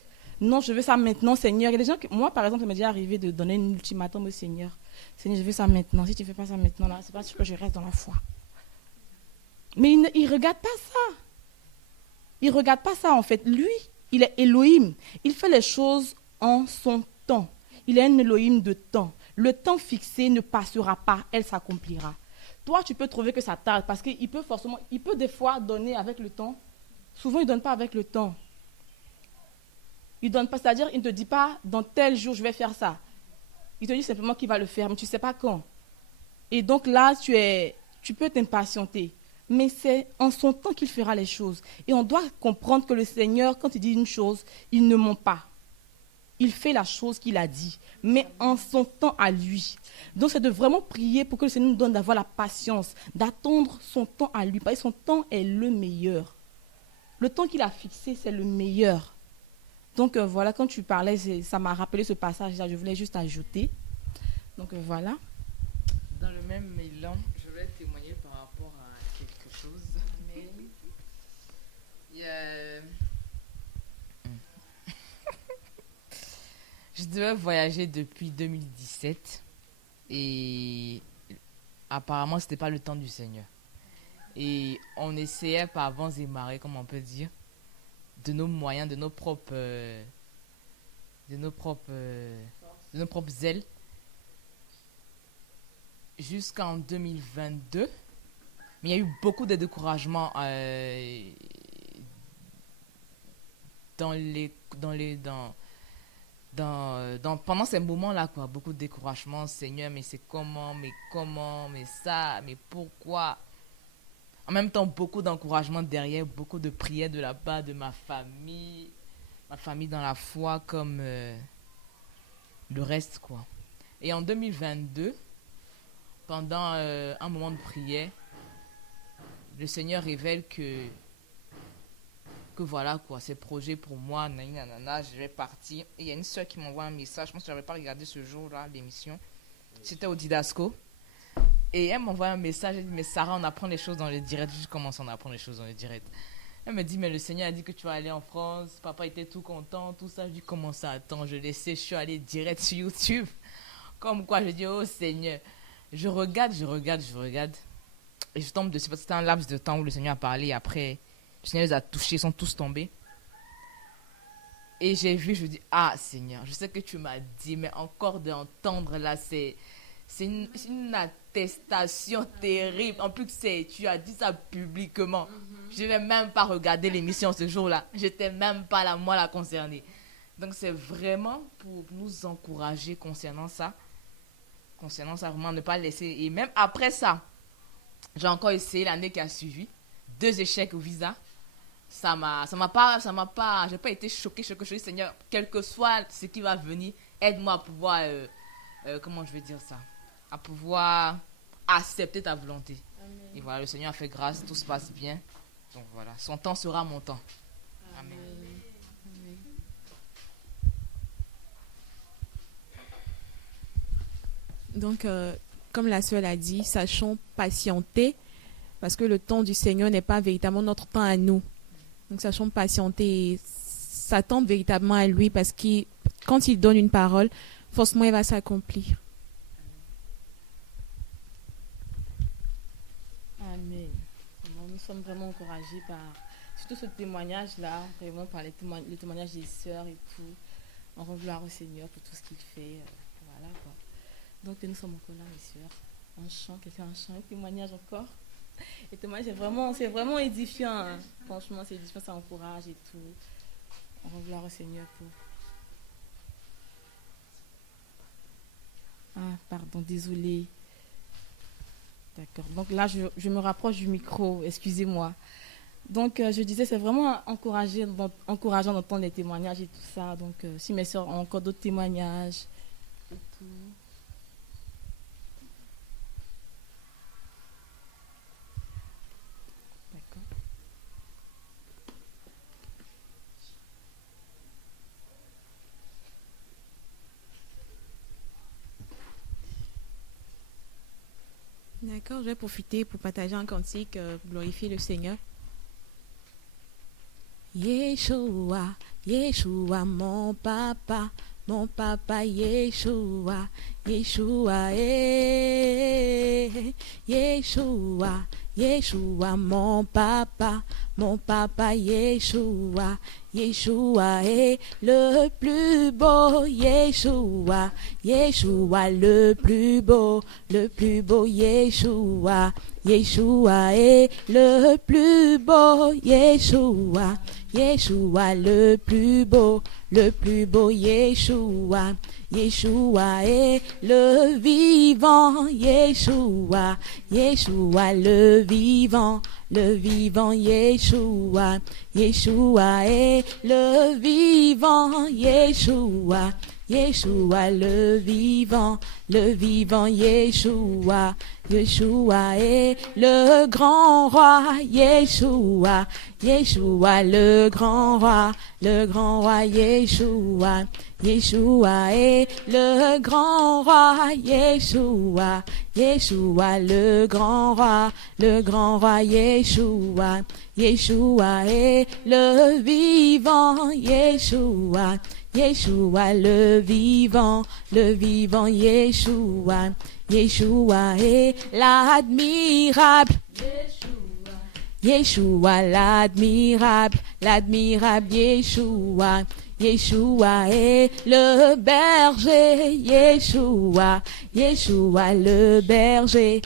Non, je veux ça maintenant, Seigneur. Il y a des gens que, moi, par exemple, il m'est déjà arrivé de donner un ultimatum au Seigneur. Seigneur, je veux ça maintenant. Si tu ne fais pas ça maintenant, là, c'est pas sûr que je reste dans la foi. Mais il ne regarde pas ça. Il ne regarde pas ça, en fait. Lui, il est Elohim. Il fait les choses en son temps. Il est un Elohim de temps. Le temps fixé ne passera pas, elle s'accomplira. Toi, tu peux trouver que ça tarde parce qu'il peut des fois donner avec le temps. Souvent, il ne donne pas avec le temps. Il ne donne pas, c'est-à-dire, il ne te dit pas, dans tel jour, je vais faire ça. Il te dit simplement qu'il va le faire, mais tu ne sais pas quand. Et donc là, tu peux t'impatienter. Mais c'est en son temps qu'il fera les choses. Et on doit comprendre que le Seigneur, quand il dit une chose, il ne ment pas. Il fait la chose qu'il a dit, mais en son temps à lui. Donc c'est de vraiment prier pour que le Seigneur nous donne d'avoir la patience, d'attendre son temps à lui. Parce que son temps est le meilleur. Le temps qu'il a fixé, c'est le meilleur. Donc voilà, quand tu parlais, ça m'a rappelé ce passage-là, je voulais juste ajouter. Donc voilà. Dans le même élan, je voulais témoigner par rapport à quelque chose. Il y a... Je devais voyager depuis 2017 et apparemment, ce n'était pas le temps du Seigneur. Et on essayait par vents et marées, comme on peut dire, de nos moyens, de nos propres ailes, jusqu'en 2022. Mais il y a eu beaucoup de découragements pendant ces moments-là, quoi. Beaucoup de découragement. Seigneur, mais c'est comment, mais ça, mais pourquoi? En même temps, beaucoup d'encouragement derrière, beaucoup de prières de la part de ma famille dans la foi, comme le reste, quoi. Et en 2022, pendant un moment de prière, le Seigneur révèle que voilà, quoi, ces projets pour moi, nanana, je vais partir. Et il y a une soeur qui m'envoie un message, je pense que je n'avais pas regardé ce jour-là, l'émission. C'était au Didasco. Et elle m'envoie un message, elle dit, mais Sarah, on apprend les choses dans le direct. Je commence à apprendre les choses dans le direct. Elle me dit, mais le Seigneur a dit que tu vas aller en France, papa était tout content, tout ça. Je dis, comment ça, attends, je le sais, je suis allée direct sur YouTube. Comme quoi, je dis, oh Seigneur. Je regarde. Et je tombe dessus, parce que c'était un laps de temps où le Seigneur a parlé, et après, le Seigneur les a touchés, ils sont tous tombés. Et j'ai vu, je me dis, ah Seigneur, je sais que tu m'as dit, mais encore d'entendre là, c'est une attestation terrible. En plus, tu as dit ça publiquement. Je ne vais même pas regarder l'émission ce jour-là. Je n'étais même pas là, moi, la concernée. Donc, c'est vraiment pour nous encourager concernant ça. Vraiment, ne pas laisser. Et même après ça, j'ai encore essayé l'année qui a suivi. 2 échecs au visa. Ça m'a pas, j'ai pas été choquée. Je dis, Seigneur, quel que soit ce qui va venir, aide-moi à pouvoir, comment je vais dire ça, à pouvoir accepter ta volonté. Amen. Et voilà, le Seigneur a fait grâce, tout se passe bien. Donc voilà, son temps sera mon temps. Amen. Amen. Donc, comme la sœur l'a dit, sachons patienter, parce que le temps du Seigneur n'est pas véritablement notre temps à nous. Donc, sachons patienter et s'attendre véritablement à lui, parce que quand il donne une parole, forcément, il va s'accomplir. Amen. Bon, nous sommes vraiment encouragés par surtout ce témoignage-là, vraiment par le témoignage des sœurs et tout. On rend gloire au Seigneur pour tout ce qu'il fait. Voilà, quoi. Donc, nous sommes encore là, les sœurs. Un chant, quelqu'un un chant, un témoignage encore. Et témoignage, c'est vraiment édifiant. Hein. Franchement, c'est édifiant, ça encourage et tout. On rend gloire au Seigneur pour... Ah, pardon, désolé. D'accord. Donc là, je me rapproche du micro, excusez-moi. Donc, je disais, c'est vraiment encourageant d'entendre les témoignages et tout ça. Donc, si mes soeurs ont encore d'autres témoignages et tout. D'accord. D'accord, je vais profiter pour partager un cantique, glorifier le Seigneur. Yeshua, Yeshua, mon papa, Yeshua, Yeshua, Yeshua, Yeshua, mon papa, Yeshua, Yeshua est le plus beau, Yeshua, Yeshua le plus beau, Yeshua, Yeshua est le plus beau, Yeshua, Yeshua le plus beau, Yeshua, Yeshua est le vivant, Yeshua, Yeshua le vivant, Yeshua, Yeshua est le vivant, Yeshua, Yeshua le vivant, Yeshua, Yeshua est le grand roi, Yeshua, Yeshua le grand roi, Yeshua, Yeshua est le grand roi, Yeshua, Yeshua le grand roi, Yeshua, Yeshua est le vivant, Yeshua, Yeshua le vivant, Yeshua, Yeshua est l'admirable, Yeshua l'admirable, Yeshua, Yeshua est le berger, Yeshua, Yeshua le berger,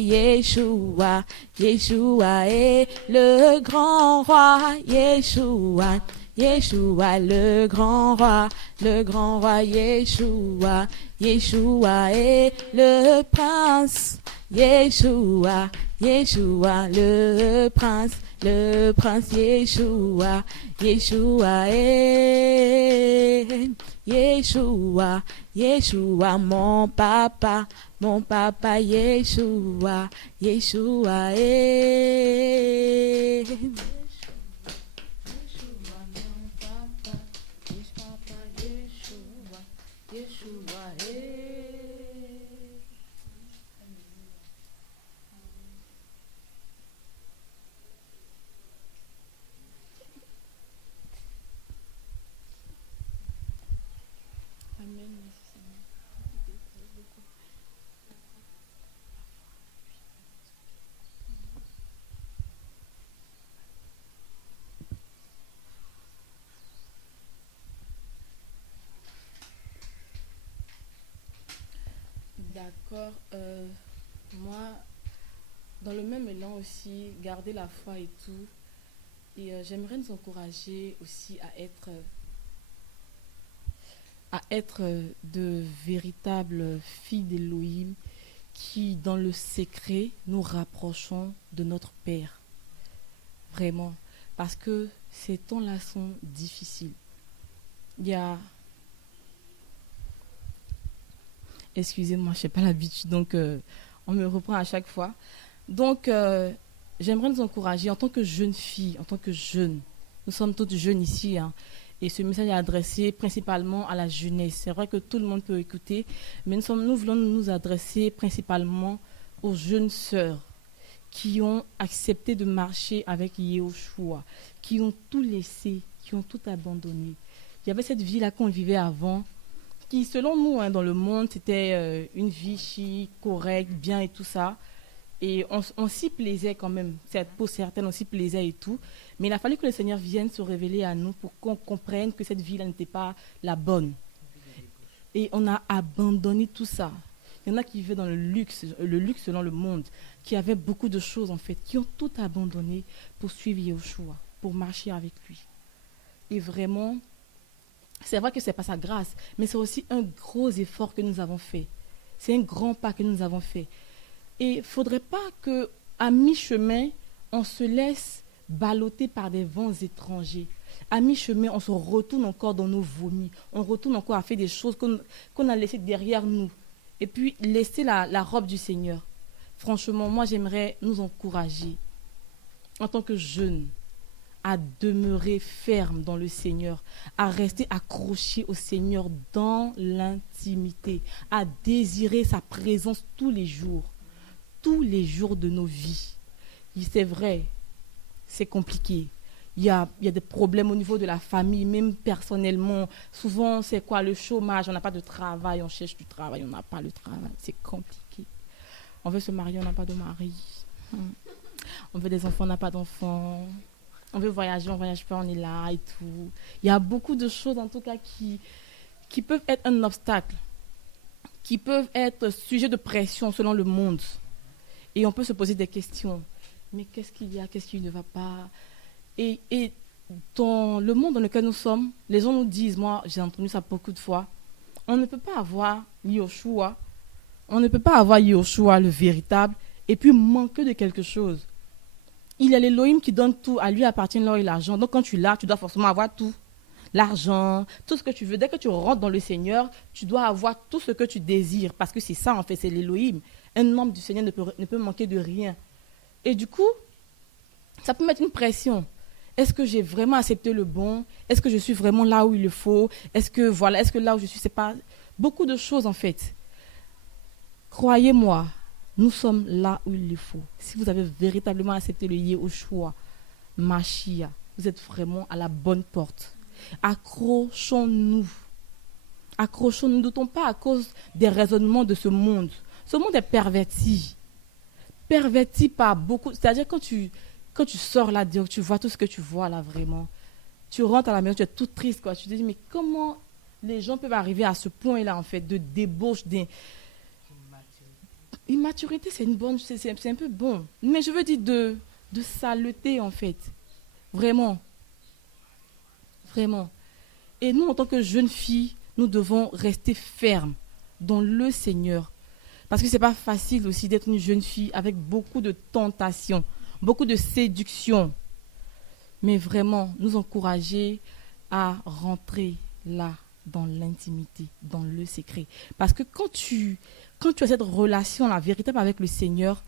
Yeshua, Yeshua est le grand roi, Yeshua, Yeshua le grand roi, Yeshua, Yeshua est le prince, Yeshua, Yeshua le prince, Yeshua, Yeshua est, Yeshua, Yeshua mon papa, Yeshua, Yeshua est. D'accord. Moi, dans le même élan aussi, garder la foi et tout. Et j'aimerais nous encourager aussi à être de véritables filles d'Élohim qui, dans le secret, nous rapprochons de notre Père. Vraiment. Parce que ces temps-là sont difficiles. Il y a... Excusez-moi, je n'ai pas l'habitude, donc on me reprend à chaque fois. Donc, j'aimerais nous encourager en tant que jeunes filles, en tant que jeunes. Nous sommes toutes jeunes ici, hein, et ce message est adressé principalement à la jeunesse. C'est vrai que tout le monde peut écouter, mais nous voulons nous adresser principalement aux jeunes sœurs qui ont accepté de marcher avec Yahushua, qui ont tout laissé, qui ont tout abandonné. Il y avait cette vie-là qu'on vivait avant, qui, selon nous, hein, dans le monde, c'était une vie chic, correcte, bien et tout ça. Et on s'y plaisait quand même. Pour certaines, on s'y plaisait et tout. Mais il a fallu que le Seigneur vienne se révéler à nous pour qu'on comprenne que cette vie-là n'était pas la bonne. Et on a abandonné tout ça. Il y en a qui vivaient dans le luxe selon le monde, qui avaient beaucoup de choses, en fait, qui ont tout abandonné pour suivre Yahushua, pour marcher avec lui. Et vraiment... C'est vrai que ce n'est pas sa grâce, mais c'est aussi un gros effort que nous avons fait. C'est un grand pas que nous avons fait. Et il ne faudrait pas qu'à mi-chemin, on se laisse balloter par des vents étrangers. À mi-chemin, on se retourne encore dans nos vomis. On retourne encore à faire des choses qu'on a laissées derrière nous. Et puis, laisser la robe du Seigneur. Franchement, moi, j'aimerais nous encourager, en tant que jeunes, à demeurer ferme dans le Seigneur, à rester accroché au Seigneur dans l'intimité, à désirer sa présence tous les jours de nos vies. C'est vrai, c'est compliqué. il y a des problèmes au niveau de la famille, même personnellement. Souvent, c'est quoi le chômage? On n'a pas de travail, on cherche du travail, on n'a pas le travail. C'est compliqué. On veut se marier, on n'a pas de mari. On veut des enfants, on n'a pas d'enfants. On veut voyager, on ne voyage pas, on est là et tout. Il y a beaucoup de choses, en tout cas, qui peuvent être un obstacle, qui peuvent être sujet de pression selon le monde. Et on peut se poser des questions. Mais qu'est-ce qu'il y a? Qu'est-ce qui ne va pas? Et dans le monde dans lequel nous sommes, les gens nous disent, moi j'ai entendu ça beaucoup de fois, on ne peut pas avoir Yoshua, le véritable, et puis manquer de quelque chose. Il y a l'Élohim qui donne tout, à lui appartient l'or et l'argent. Donc quand tu l'as, tu dois forcément avoir tout. L'argent, tout ce que tu veux. Dès que tu rentres dans le Seigneur, tu dois avoir tout ce que tu désires. Parce que c'est ça, en fait, c'est l'Élohim. Un homme du Seigneur ne peut manquer de rien. Et du coup, ça peut mettre une pression. Est-ce que j'ai vraiment accepté le bon? Est-ce que je suis vraiment là où il le faut? Est-ce que là où je suis, c'est pas... Beaucoup de choses, en fait. Croyez-moi, nous sommes là où il le faut. Si vous avez véritablement accepté le Yehoshua, Mashiach, vous êtes vraiment à la bonne porte. Accrochons-nous. Ne doutons pas à cause des raisonnements de ce monde. Ce monde est perverti. Perverti par beaucoup. C'est-à-dire quand tu sors là, tu vois tout ce que tu vois là vraiment. Tu rentres à la maison, tu es toute triste, quoi. Tu te dis, mais comment les gens peuvent arriver à ce point-là, en fait, de débauche, immaturité, c'est une bonne, c'est un peu bon. Mais je veux dire de saleté, en fait. Vraiment. Vraiment. Et nous, en tant que jeunes filles, nous devons rester fermes dans le Seigneur. Parce que ce n'est pas facile aussi d'être une jeune fille avec beaucoup de tentations, beaucoup de séduction. Mais vraiment, nous encourager à rentrer là, dans l'intimité, dans le secret. Parce que quand tu as cette relation-là, véritable avec le Seigneur,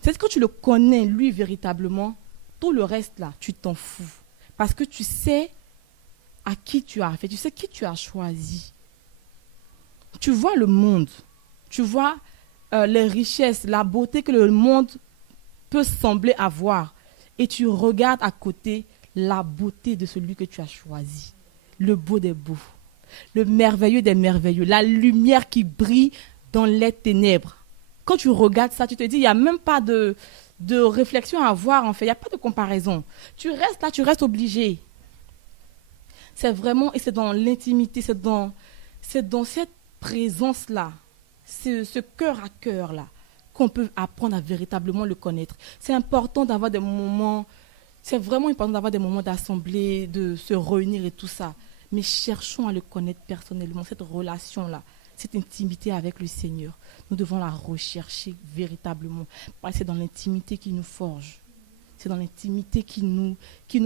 c'est quand tu le connais, lui, véritablement, tout le reste, là, tu t'en fous. Parce que tu sais à qui tu as fait, tu sais qui tu as choisi. Tu vois le monde, tu vois les richesses, la beauté que le monde peut sembler avoir. Et tu regardes à côté la beauté de celui que tu as choisi. Le beau des beaux, le merveilleux des merveilleux, la lumière qui brille dans les ténèbres. Quand tu regardes ça, tu te dis, il n'y a même pas de réflexion à avoir, en fait. Il n'y a pas de comparaison. Tu restes là, tu restes obligé. C'est vraiment, et c'est dans l'intimité, c'est dans cette présence-là, ce cœur à cœur-là, qu'on peut apprendre à véritablement le connaître. C'est important d'avoir des moments, c'est vraiment important d'avoir des moments d'assemblée, de se réunir et tout ça. Mais cherchons à le connaître personnellement, cette relation-là, cette intimité avec le Seigneur. Nous devons la rechercher véritablement, parce que c'est dans l'intimité qui nous forge. C'est dans l'intimité qui nous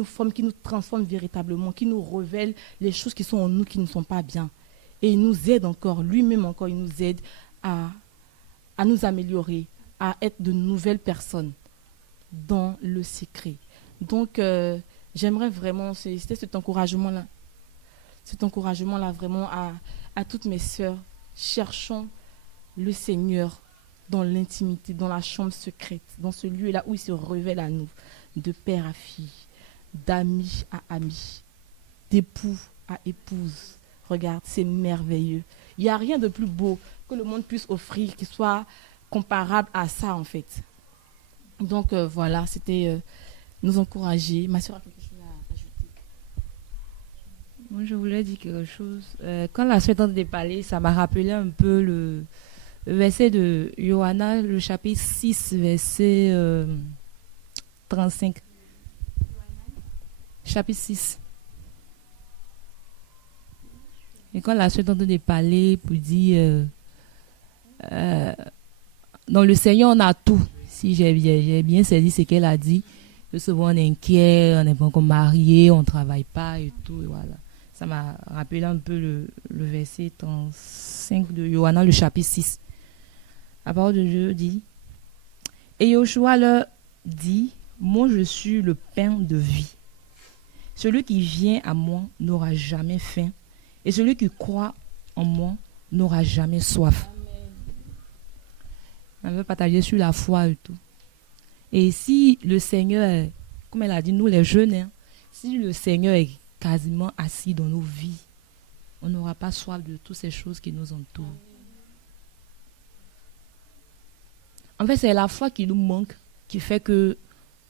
forme, qui nous transforme véritablement, qui nous révèle les choses qui sont en nous qui ne sont pas bien. Et il nous aide encore, lui-même encore, il nous aide à nous améliorer, à être de nouvelles personnes dans le secret. Donc, j'aimerais vraiment, c'était cet encouragement-là vraiment à toutes mes sœurs. Cherchons le Seigneur dans l'intimité, dans la chambre secrète, dans ce lieu-là où il se révèle à nous, de père à fille, d'ami à ami, d'époux à épouse. Regarde, c'est merveilleux. Il n'y a rien de plus beau que le monde puisse offrir qui soit comparable à ça, en fait. Donc, voilà, c'était nous encourager. Ma soeur a quelque chose à ajouter. Moi, je voulais dire quelque chose. Quand la sœur de parler, ça m'a rappelé un peu le verset de Johanna, le chapitre 6, verset 35. Chapitre 6. Et quand la sœur de parler pour dire dans le Seigneur, on a tout. Si j'ai bien saisi ce qu'elle a dit, que souvent on est inquiet, on n'est pas encore marié, on ne travaille pas et tout. Et voilà. Ça m'a rappelé un peu le verset 35 de Johanna, le chapitre 6. La parole de Dieu dit, et Yoshua leur dit, moi je suis le pain de vie. Celui qui vient à moi n'aura jamais faim, et celui qui croit en moi n'aura jamais soif. On veut partager sur la foi et tout. Et si le Seigneur, comme elle a dit, nous les jeunes, si le Seigneur est quasiment assis dans nos vies, on n'aura pas soif de toutes ces choses qui nous entourent. En fait, c'est la foi qui nous manque, qui fait que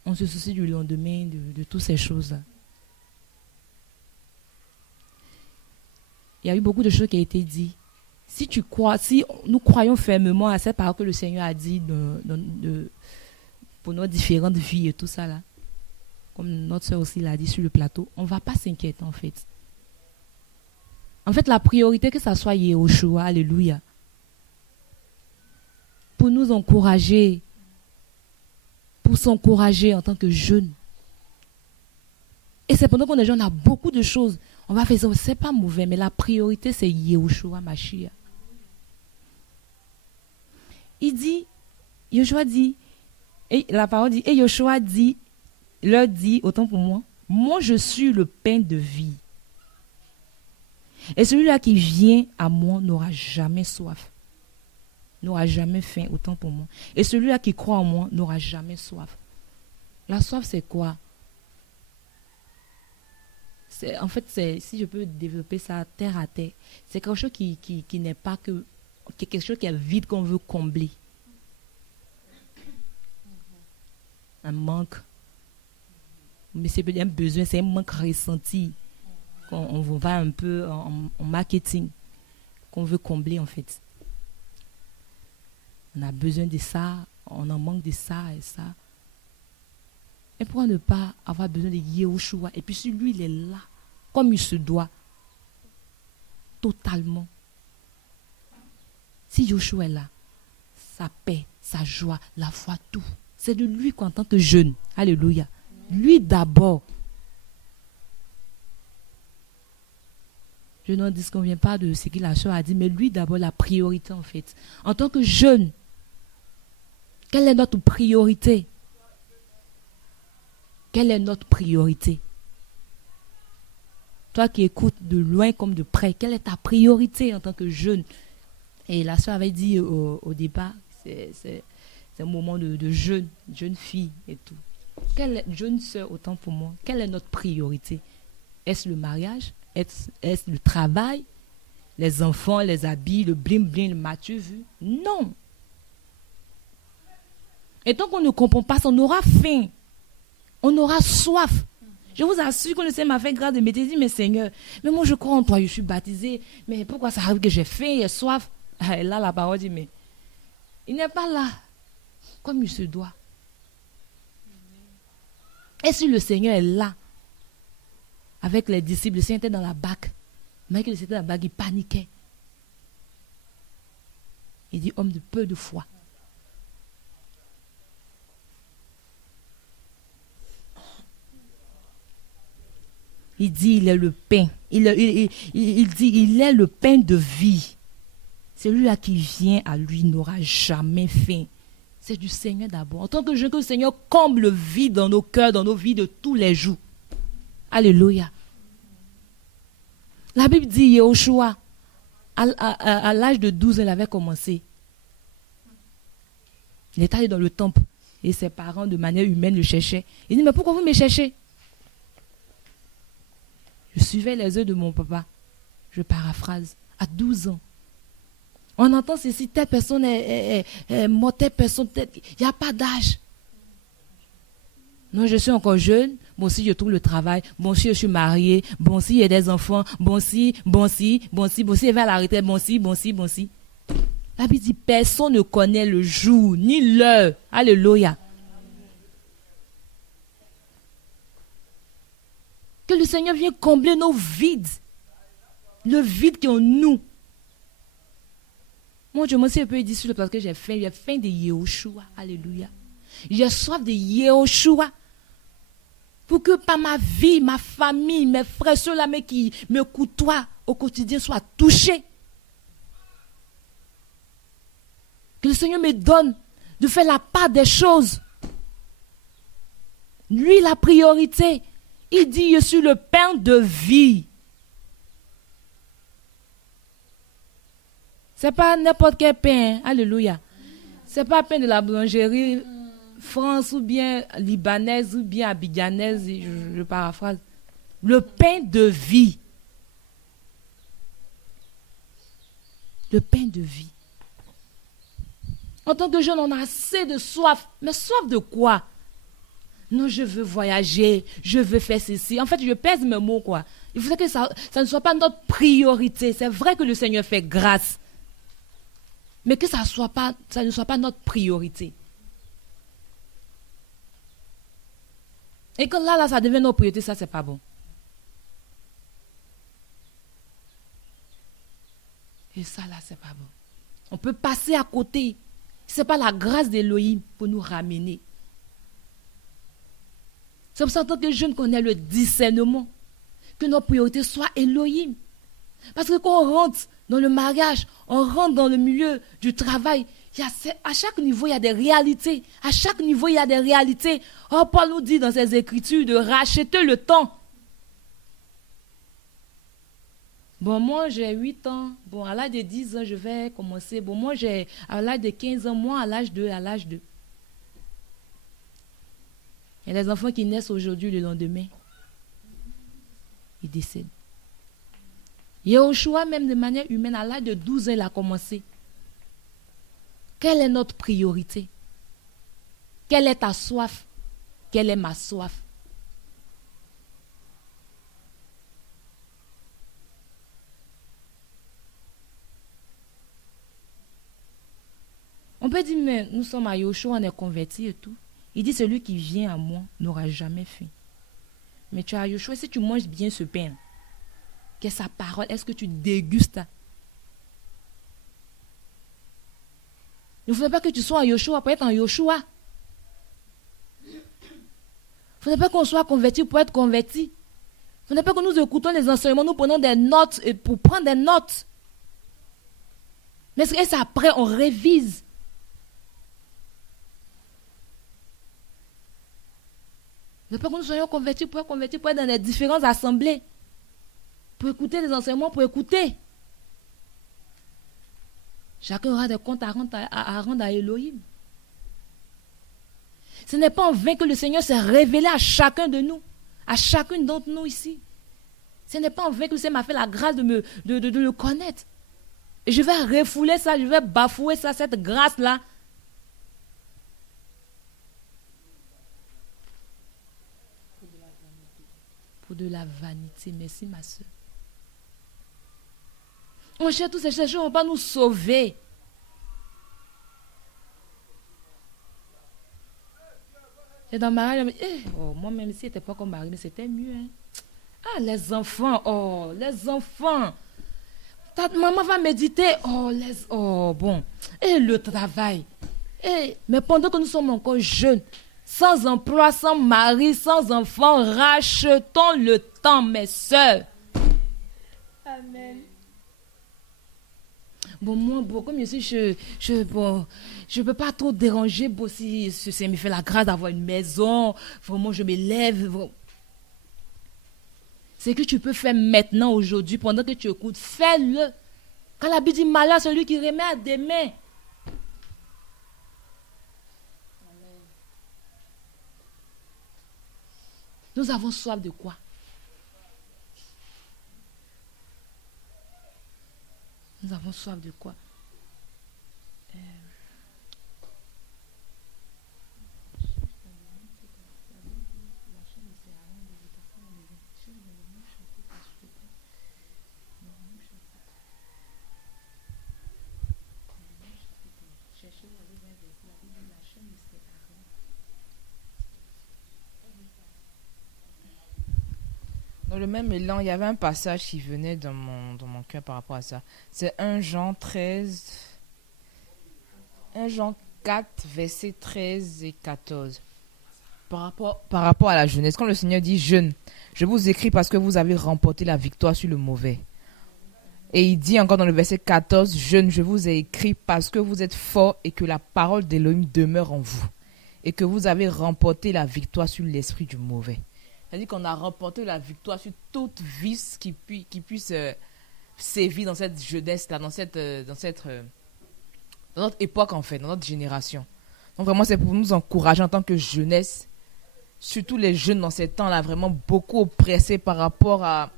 on se soucie du lendemain, de toutes ces choses-là. Il y a eu beaucoup de choses qui ont été dites. Si nous croyons fermement à cette parole que le Seigneur a dit pour nos différentes vies et tout ça là, comme notre soeur aussi l'a dit sur le plateau, on ne va pas s'inquiéter en fait. En fait, la priorité, que ça soit Yehoshua, alléluia, pour nous encourager, pour s'encourager en tant que jeunes. Et c'est pendant qu'on est jeune, on a beaucoup de choses. On va faire ça, c'est pas mauvais, mais la priorité, c'est Yehoshua Mashiach. Yoshua dit, et la parole dit, et Yoshua dit, leur dit, autant pour moi je suis le pain de vie. Et celui-là qui vient à moi n'aura jamais soif, n'aura jamais faim, autant pour moi. Et celui-là qui croit en moi n'aura jamais soif. La soif, c'est quoi? En fait, si je peux développer ça terre à terre, c'est quelque chose qui n'est pas que quelque chose qui est vide qu'on veut combler. Un manque. Mais c'est un besoin, c'est un manque ressenti. On va un peu en marketing, qu'on veut combler en fait. On a besoin de ça, on en manque de ça et ça. Et pourquoi ne pas avoir besoin de Yehoshua? Et puis si lui, il est là, comme il se doit, totalement. Si Yehoshua est là, sa paix, sa joie, la foi, tout. C'est de lui qu'en tant que jeune, alléluia. Lui d'abord. Je n'en disconviens pas de ce que la soeur a dit, mais lui d'abord, la priorité en fait. En tant que jeune, quelle est notre priorité? Quelle est notre priorité? Toi qui écoutes de loin comme de près, quelle est ta priorité en tant que jeune? Et la soeur avait dit au départ, c'est un moment de jeune fille et tout. Jeune soeur, autant pour moi, quelle est notre priorité? Est-ce le mariage? Est-ce le travail? Les enfants, les habits, le bling-bling, le Mathieu vu? Non. Et tant qu'on ne comprend pas ça, on aura faim. On aura soif. Je vous assure que le Seigneur m'a fait grâce de me dire, mais Seigneur, mais moi je crois en toi, je suis baptisé, mais pourquoi ça arrive que j'ai faim, j'ai soif? Et là, la parole dit, mais il n'est pas là comme il se doit. Et si le Seigneur est là, avec les disciples, le Seigneur était dans la barque, mais qu'il était dans la barque, il paniquait. Il dit, homme de peu de foi. Il dit, il est le pain. Il dit, il est le pain de vie. Celui-là qui vient à lui n'aura jamais faim. C'est du Seigneur d'abord. En tant que jeune, que le Seigneur comble le vide dans nos cœurs, dans nos vies de tous les jours. Alléluia. La Bible dit, Yehoshua, à l'âge de 12 ans, il avait commencé. Il est allé dans le temple et ses parents, de manière humaine, le cherchaient. Il dit, mais pourquoi vous me cherchez? Je suivais les œuvres de mon papa. Je paraphrase. À 12 ans. On entend ceci, telle personne est morte, telle personne, il n'y a pas d'âge. Non, je suis encore jeune. Bon, si je trouve le travail. Bon, si je suis mariée. Bon, si il y a des enfants. Bon, si elle va à la retraite. Bon, si. La Bible dit, personne ne connaît le jour, ni l'heure. Alléluia. Que le Seigneur vienne combler nos vides. Le vide qui est en nous. Moi, je me suis un peu dit sur le parce que j'ai faim de Yehoshua. Alléluia. J'ai soif de Yehoshua. Pour que par ma vie, ma famille, mes frères, ceux-là qui me côtoient au quotidien soient touchés. Que le Seigneur me donne de faire la part des choses. Lui, la priorité. Il dit, je suis le pain de vie. Ce n'est pas n'importe quel pain. Hein? Alléluia. Ce n'est pas le pain de la boulangerie France ou bien libanaise ou bien abidjanaise. Je paraphrase. Le pain de vie. Le pain de vie. En tant que jeune, on a assez de soif. Mais soif de quoi? Non, je veux voyager, je veux faire ceci. En fait, je pèse mes mots, quoi. Il faudrait que ça ne soit pas notre priorité. C'est vrai que le Seigneur fait grâce. Mais que ça ne soit pas notre priorité. Et quand là, ça devient notre priorité, ça, c'est pas bon. Et ça, là, c'est pas bon. On peut passer à côté. Ce n'est pas la grâce d'Élohim pour nous ramener. C'est pour ça, en tant que jeune, qu'on ait le discernement. Que notre priorité soit Elohim. Parce que quand on rentre dans le mariage, on rentre dans le milieu du travail, à chaque niveau, il y a des réalités. À chaque niveau, il y a des réalités. Oh, Paul nous dit dans ses écritures de racheter le temps. Bon, moi, j'ai 8 ans. Bon, à l'âge de 10 ans, je vais commencer. Bon, moi, à l'âge de 15 ans, moi, à l'âge 2. Il y a des enfants qui naissent aujourd'hui, le lendemain. Ils décèdent. Yahushua, même de manière humaine, à l'âge de 12 ans, il a commencé. Quelle est notre priorité? Quelle est ta soif? Quelle est ma soif? On peut dire, mais nous sommes à Yahushua, on est convertis et tout. Il dit, celui qui vient à moi n'aura jamais faim. Mais tu as Yahushua, si tu manges bien ce pain, qu'est sa parole, est-ce que tu dégustes? Il ne faudrait pas que tu sois en Yahushua pour être en Yahushua. Il ne faudrait pas qu'on soit converti pour être converti. Il ne faudrait pas que nous écoutons les enseignements, nous prenons des notes et pour prendre des notes. Mais c'est après, on révise. Il ne faut pas que nous soyons convertis pour être dans les différentes assemblées. Pour écouter les enseignements, pour écouter. Chacun aura des comptes à rendre à Elohim. Ce n'est pas en vain que le Seigneur s'est révélé à chacun de nous, à chacune d'entre nous ici. Ce n'est pas en vain que le Seigneur m'a fait la grâce de le connaître. Et je vais refouler ça, je vais bafouer ça, cette grâce-là. Pour de la vanité. Merci, ma soeur. On cherche tous ces choses, on ne va pas nous sauver. Et dans ma mariage, moi, même si c'était pas comme Marie, mais c'était mieux. Hein. Ah, les enfants, les enfants. Ta maman va méditer, bon. Et le travail. Mais pendant que nous sommes encore jeunes, sans emploi, sans mari, sans enfants, rachetons le temps, mes soeurs. Amen. Bon, moi, comme je suis, je peux pas trop déranger. Bon, si ça me fait la grâce d'avoir une maison, vraiment, je me lève. C'est que tu peux faire maintenant, aujourd'hui, pendant que tu écoutes, fais-le. Quand la Bible dit malheur, celui qui remet à des mains. Nous avons soif de quoi? Nous avons soif de quoi? Dans le même élan, il y avait un passage qui venait dans mon cœur par rapport à ça. C'est 1 Jean 4, versets 13 et 14. Par rapport à la jeunesse, quand le Seigneur dit « Jeunes, je vous écris parce que vous avez remporté la victoire sur le mauvais. » Et il dit encore dans le verset 14 « Jeunes, je vous ai écrit parce que vous êtes forts et que la parole d'Élohim demeure en vous. Et que vous avez remporté la victoire sur l'esprit du mauvais. » C'est-à-dire qu'on a remporté la victoire sur toute vice qui puisse sévir dans cette jeunesse-là, dans notre époque en fait, dans notre génération. Donc vraiment, c'est pour nous encourager en tant que jeunesse surtout les jeunes dans ces temps-là, vraiment beaucoup oppressés par rapport à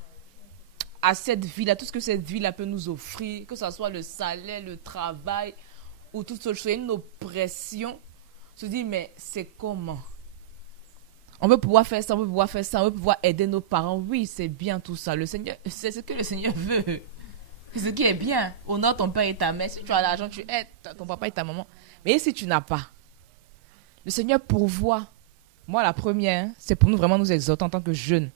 cette vie-là, tout ce que cette vie-là peut nous offrir, que ce soit le salaire, le travail, ou toute autre chose, une oppression. Se dit, mais c'est comment? On veut pouvoir faire ça, on veut pouvoir faire ça, on veut pouvoir aider nos parents. Oui, c'est bien tout ça. Le Seigneur, c'est ce que le Seigneur veut. C'est ce qui est bien. Honore ton père et ta mère. Si tu as l'argent, tu aides ton papa et ta maman. Mais si tu n'as pas, le Seigneur pourvoit. Moi, la première, c'est pour nous vraiment nous exhorter en tant que jeunes.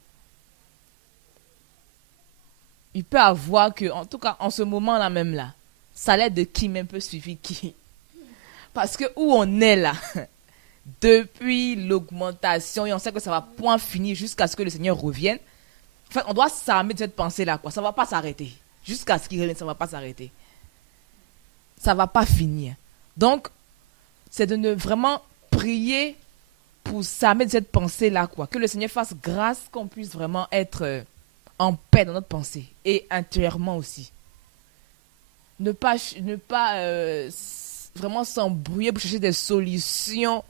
Il peut avoir que, en tout cas, en ce moment-là même là, ça l'aide de qui même peut suivre qui. Parce que où on est là, depuis l'augmentation, et on sait que ça va point finir jusqu'à ce que le Seigneur revienne. En fait, on doit s'armer de cette pensée-là, quoi. Ça ne va pas s'arrêter. Jusqu'à ce qu'il revienne, ça ne va pas s'arrêter. Ça ne va pas finir. Donc, c'est de ne vraiment prier pour s'armer de cette pensée-là, quoi. Que le Seigneur fasse grâce, qu'on puisse vraiment être en paix dans notre pensée. Et intérieurement aussi. Ne pas vraiment s'embrouiller pour chercher des solutions.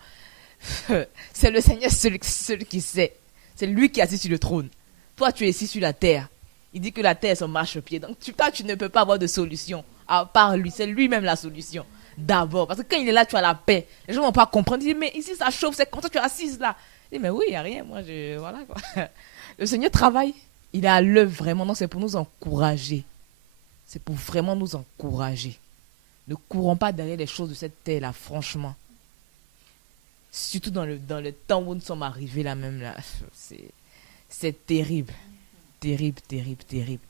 C'est le Seigneur celui qui sait. C'est lui qui est assis sur le trône. Toi, tu es ici sur la terre. Il dit que la terre est son marchepied. Donc, toi, tu ne peux pas avoir de solution à part lui. C'est lui-même la solution. D'abord. Parce que quand il est là, tu as la paix. Les gens ne vont pas comprendre. Ils disent, mais ici, ça chauffe. C'est comme ça que tu es assise là. Il dit, mais oui, il n'y a rien. Moi, voilà quoi. Le Seigneur travaille. Il est à l'œuvre vraiment. Donc, c'est pour nous encourager. C'est pour vraiment nous encourager. Ne courons pas derrière les choses de cette terre-là, franchement. Surtout dans le temps où nous sommes arrivés là même là. C'est terrible. Terrible, terrible, terrible.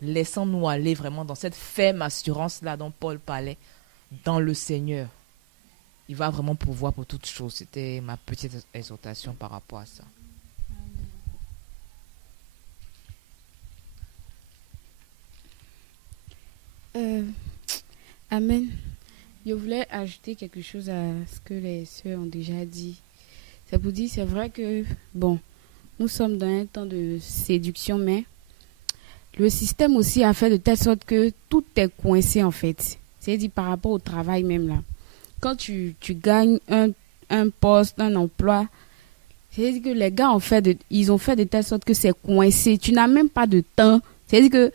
Laissons-nous aller vraiment dans cette ferme assurance-là dont Paul parlait, dans le Seigneur. Il va vraiment pouvoir pour toutes choses. C'était ma petite exhortation par rapport à ça. Amen. Je voulais ajouter quelque chose à ce que les sœurs ont déjà dit. C'est pour dire, c'est vrai que, bon, nous sommes dans un temps de séduction, mais le système aussi a fait de telle sorte que tout est coincé en fait. C'est-à-dire par rapport au travail même là. Quand tu gagnes un poste, un emploi, c'est-à-dire que les gars ils ont fait de telle sorte que c'est coincé. Tu n'as même pas de temps. C'est-à-dire que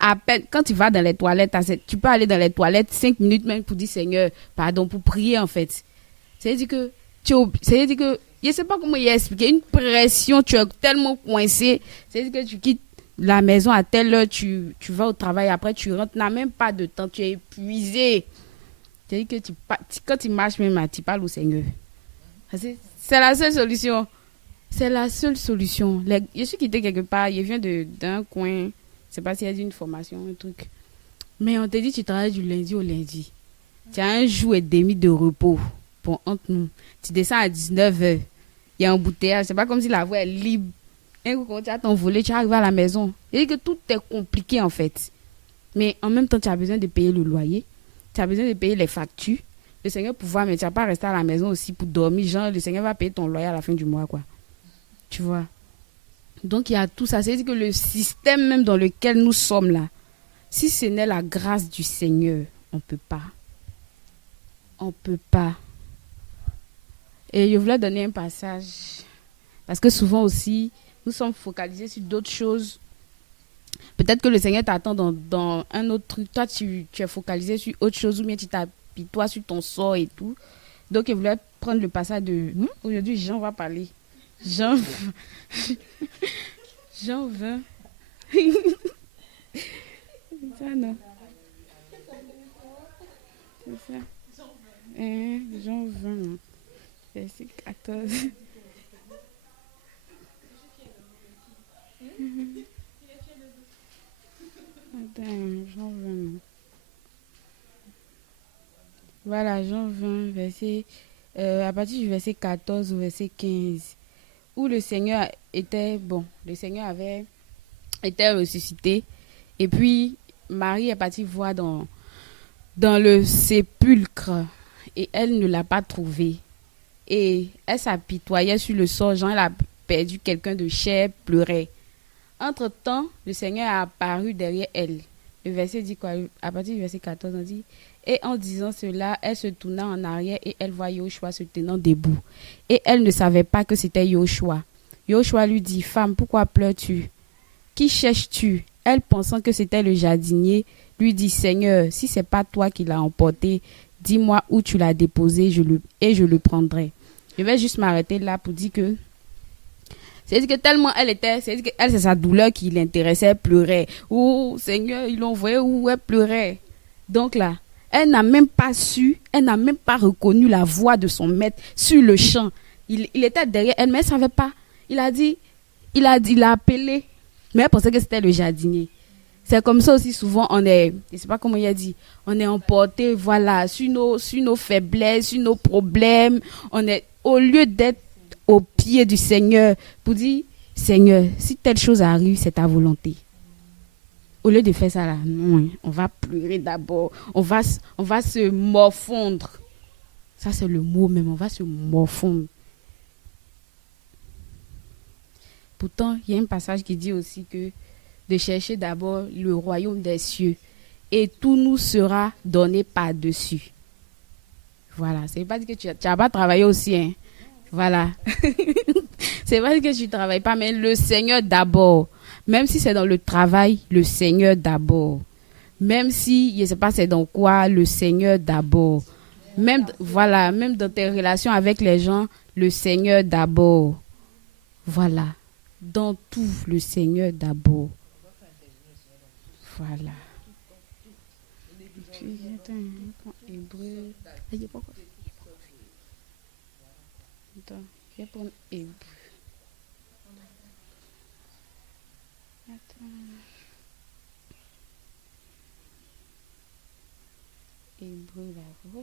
à peine, quand tu vas dans les toilettes, tu peux aller dans les toilettes 5 minutes même pour dire Seigneur, pardon, pour prier en fait. C'est-à-dire que, je ne sais pas comment y expliquer, une pression, tu es tellement coincé. C'est-à-dire que tu quittes la maison à telle heure, tu vas au travail, après tu rentres, tu n'as même pas de temps, tu es épuisé. C'est-à-dire que quand tu marches même, tu parles au Seigneur. C'est la seule solution. C'est la seule solution. Je suis quitté quelque part, je viens d'un coin. Je ne sais pas s'il y a une formation, un truc. Mais on te dit tu travailles du lundi au lundi. Tu as un jour et demi de repos. Bon, entre nous. Tu descends à 19h. Il y a un embouteillage. C'est pas comme si la voie est libre. Un coup, quand tu as ton volet, tu arrives à la maison. C'est-à-dire que tout est compliqué en fait. Mais en même temps, tu as besoin de payer le loyer. Tu as besoin de payer les factures. Le Seigneur pouvoir, mais tu n'as pas rester à la maison aussi pour dormir. Genre, le Seigneur va payer ton loyer à la fin du mois, quoi. Tu vois. Donc, il y a tout ça. C'est-à-dire que le système même dans lequel nous sommes là, si ce n'est la grâce du Seigneur, on ne peut pas. On ne peut pas. Et je voulais donner un passage. Parce que souvent aussi, nous sommes focalisés sur d'autres choses. Peut-être que le Seigneur t'attend dans un autre truc. Toi, tu es focalisé sur autre chose ou bien tu t'apitoies sur ton sort et tout. Donc, je voulais prendre le passage de... Aujourd'hui, Jean va parler. Jean 20. C'est ça, non? C'est ça. Jean 20, verset 14. Attends, Jean 20. Voilà, Jean 20, verset... à partir du verset 14 au verset 15. Où le Seigneur avait été ressuscité. Et puis, Marie est partie voir dans le sépulcre. Et elle ne l'a pas trouvé. Et elle s'apitoyait sur le sort. Jean, elle a perdu quelqu'un de cher, pleurait. Entre-temps, le Seigneur a apparu derrière elle. Le verset dit quoi? À partir du verset 14, on dit... Et en disant cela, elle se tourna en arrière et elle voit Yoshua se tenant debout. Et elle ne savait pas que c'était Yoshua. Yoshua lui dit, « Femme, pourquoi pleures-tu? Qui cherches-tu » Elle, pensant que c'était le jardinier, lui dit, « Seigneur, si ce n'est pas toi qui l'as emporté, dis-moi où tu l'as déposé et je le prendrai. » Je vais juste m'arrêter là pour dire que c'est-à-dire que tellement c'est-à-dire que elle, c'est sa douleur qui l'intéressait, elle pleurait. Oh Seigneur, ils l'ont envoyé où elle pleurait. Donc là, elle n'a même pas reconnu la voix de son maître sur le champ. Il était derrière elle, mais elle ne savait pas. Il a appelé, mais elle pensait que c'était le jardinier. C'est comme ça aussi, souvent, je ne sais pas comment il a dit, on est emporté, voilà, sur nos faiblesses, sur nos problèmes. Au lieu d'être au pied du Seigneur pour dire, Seigneur, si telle chose arrive, c'est ta volonté. Au lieu de faire ça là, non, on va pleurer d'abord, on va se morfondre. Ça c'est le mot même, on va se morfondre. Pourtant, il y a un passage qui dit aussi que de chercher d'abord le royaume des cieux et tout nous sera donné par-dessus. Voilà, c'est pas dire que tu n'as pas travaillé aussi, hein. Voilà. C'est pas dire que tu ne travailles pas, mais le Seigneur d'abord. Même si c'est dans le travail, le Seigneur d'abord. Même si, je ne sais pas c'est dans quoi, le Seigneur d'abord. Même dans tes relations avec les gens, le Seigneur d'abord. Voilà. Dans tout, le Seigneur d'abord. Voilà. Puis, attends, Hébreu. Attends, je vais prendre Hébreu. Attends. Hébreu là-bas.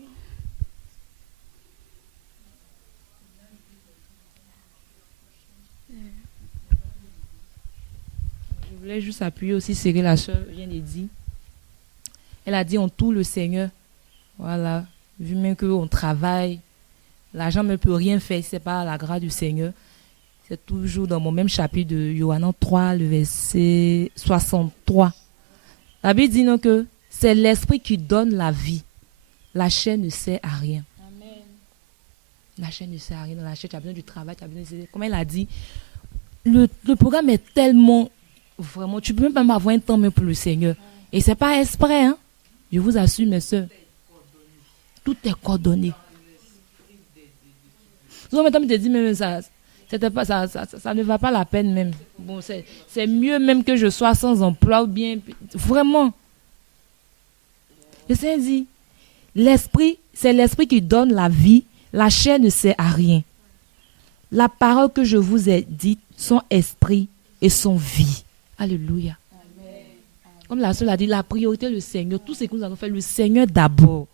Je voulais juste appuyer aussi ce que la soeur vient de dire. Elle a dit en tout le Seigneur. Voilà. Vu même qu'on travaille, l'argent ne peut rien faire, c'est pas la grâce du Seigneur. C'est toujours dans mon même chapitre de Yohanan 3, le verset 63. La Bible dit non que c'est l'esprit qui donne la vie. La chair ne sert à rien. Amen. La chair ne sert à rien. Dans la chair, tu as besoin du travail, tu as besoin de... Comme elle a dit, le programme est tellement... Vraiment, tu peux même avoir un temps même pour le Seigneur. Et ce n'est pas exprès, hein. Je vous assure, mes soeurs. Tout est coordonné. Souvent, maintenant, je te dis, même ça ne va pas la peine même. Bon, c'est mieux même que je sois sans emploi ou bien... Vraiment. Le Seigneur dit, c'est l'esprit qui donne la vie. La chair ne sert à rien. La parole que je vous ai dite sont esprit et sont vie. Alléluia. Amen. Comme la sœur a dit, la priorité, le Seigneur. Tout ce que nous allons faire, le Seigneur d'abord.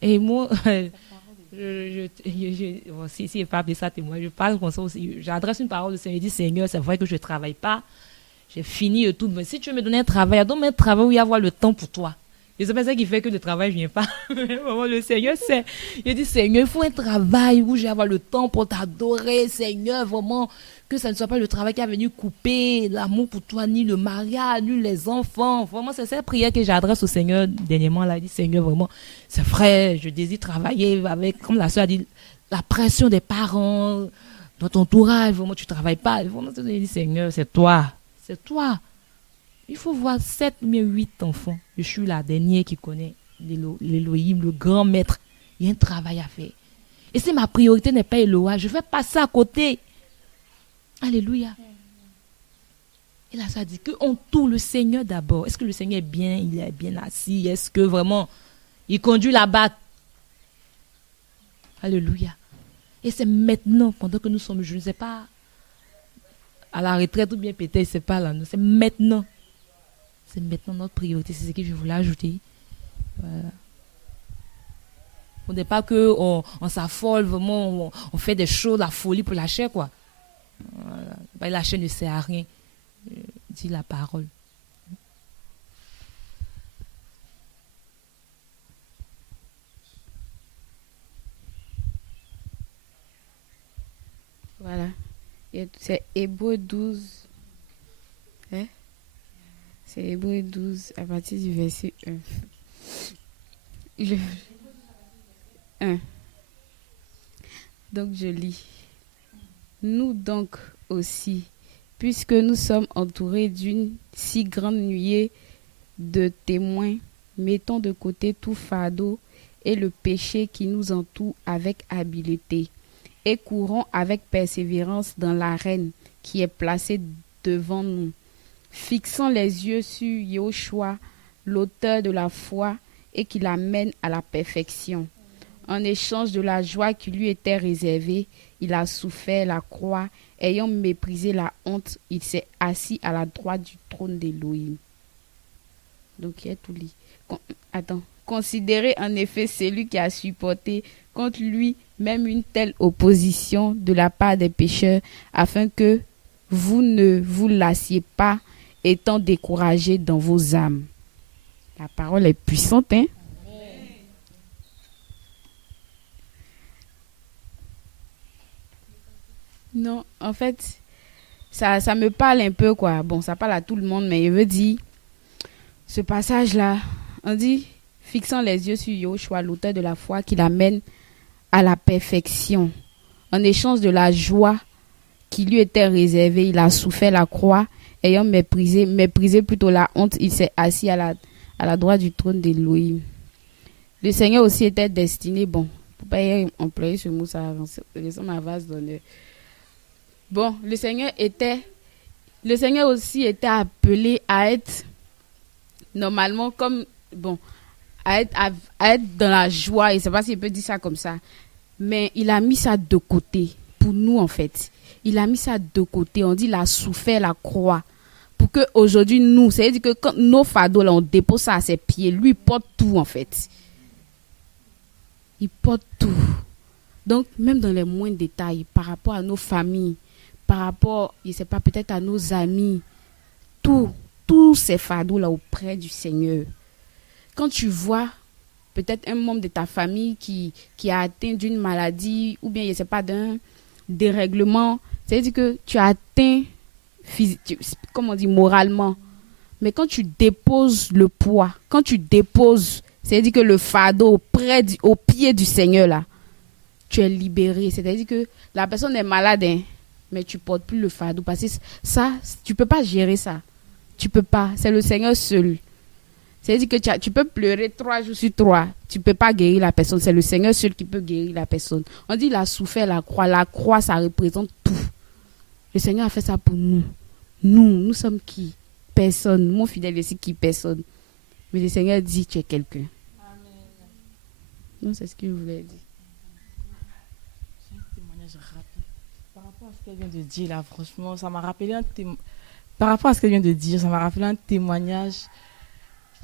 Et moi, si je pas appeler ça témoin, je parle comme ça aussi. J'adresse une parole au Seigneur. Je dis, Seigneur, c'est vrai que je ne travaille pas. J'ai fini et tout. Mais si tu veux me donner un travail, donne-moi un travail où il y a avoir le temps pour toi. Et c'est pas ça qui fait que le travail ne vient pas. Vraiment, le Seigneur, c'est... Il dit, Seigneur, il faut un travail où j'ai avoir le temps pour t'adorer, Seigneur, vraiment. Que ça ne soit pas le travail qui a venu couper l'amour pour toi, ni le mariage, ni les enfants. Vraiment, c'est cette prière que j'adresse au Seigneur dernièrement. Là, il dit, Seigneur, vraiment, c'est vrai, je désire travailler avec, comme la soeur a dit, la pression des parents, dans ton entourage, vraiment, tu ne travailles pas. Vraiment, il dit, Seigneur, c'est toi. C'est toi. Il faut voir 7 ou 8 enfants. Je suis la dernière qui connaît l'Élohim, le grand maître. Il y a un travail à faire. Et si ma priorité n'est pas Eloah, je vais passer à côté. Alléluia. Et là, ça dit qu'on tout le Seigneur d'abord. Est-ce que le Seigneur est bien, il est bien assis? Est-ce que vraiment, il conduit la barque? Alléluia. Et c'est maintenant, pendant que nous sommes, je ne sais pas, à la retraite ou bien peut-être, c'est pas là. C'est maintenant. C'est maintenant notre priorité. C'est ce que je voulais ajouter. Voilà. On n'est pas qu'on s'affole, vraiment, on fait des choses, la folie pour la chair, quoi. Voilà. Ben, la chair ne sert à rien. Dit la parole. Voilà. Et c'est Hébreu 12. Hein? C'est Hébreu 12 à partir du verset 1. Le 1. Donc je lis. Nous donc aussi, puisque nous sommes entourés d'une si grande nuée de témoins, mettons de côté tout fardeau et le péché qui nous entoure avec habileté, et courons avec persévérance dans l'arène qui est placée devant nous, fixant les yeux sur Yahushua, l'auteur de la foi, et qui l'amène à la perfection. En échange de la joie qui lui était réservée, il a souffert la croix, ayant méprisé la honte, il s'est assis à la droite du trône d'Élohim. Donc il y a tout lit. Considérez en effet celui qui a supporté contre lui même une telle opposition de la part des pécheurs, afin que vous ne vous lassiez pas, étant découragés dans vos âmes. La parole est puissante, hein? Non, en fait, ça me parle un peu, quoi. Bon, ça parle à tout le monde, mais il veut dire, ce passage-là, on dit, fixant les yeux sur Yahushua, l'auteur de la foi, qui l'amène à la perfection. En échange de la joie qui lui était réservée, il a souffert la croix, ayant méprisé plutôt la honte, il s'est assis à la droite du trône d'Élohim. Le Seigneur aussi était destiné, bon, pour pas employer ce mot, ça ressemble à vase d'honneur. Bon, le Seigneur aussi était appelé à être normalement comme, bon, à être dans la joie, et je ne sais pas s'il peut dire ça comme ça, mais il a mis ça de côté, pour nous en fait. Il a mis ça de côté, on dit il a souffert la croix, pour qu'aujourd'hui nous, c'est-à-dire que quand nos fardeaux, là, on dépose ça à ses pieds, lui il porte tout en fait. Il porte tout. Donc même dans les moindres détails, par rapport à nos familles, par rapport, je ne sais pas, peut-être à nos amis, tous ces fardeaux là auprès du Seigneur. Quand tu vois peut-être un membre de ta famille qui a atteint d'une maladie ou bien, je ne sais pas, d'un dérèglement, c'est-à-dire que tu as atteint, comme on dit, moralement. Mais quand tu déposes le poids, quand tu déposes, c'est-à-dire que le fardeau au pied du Seigneur, là, tu es libéré. C'est-à-dire que la personne est malade, hein, mais tu ne portes plus le fardeau. Parce que ça, tu ne peux pas gérer ça. Tu ne peux pas. C'est le Seigneur seul. C'est-à-dire que tu peux pleurer 3 jours sur 3. Tu ne peux pas guérir la personne. C'est le Seigneur seul qui peut guérir la personne. On dit qu'il a souffert la croix. La croix, ça représente tout. Le Seigneur a fait ça pour nous. Nous sommes qui? Personne. Mon fidèle ici, qui? Personne. Mais le Seigneur dit, tu es quelqu'un. Amen. Non, c'est ce qu'il voulait dire. J'ai un témoignage rapide. Par rapport à ce qu'elle vient de dire, là, franchement, ça m'a rappelé Par rapport à ce qu'elle vient de dire, ça m'a rappelé un témoignage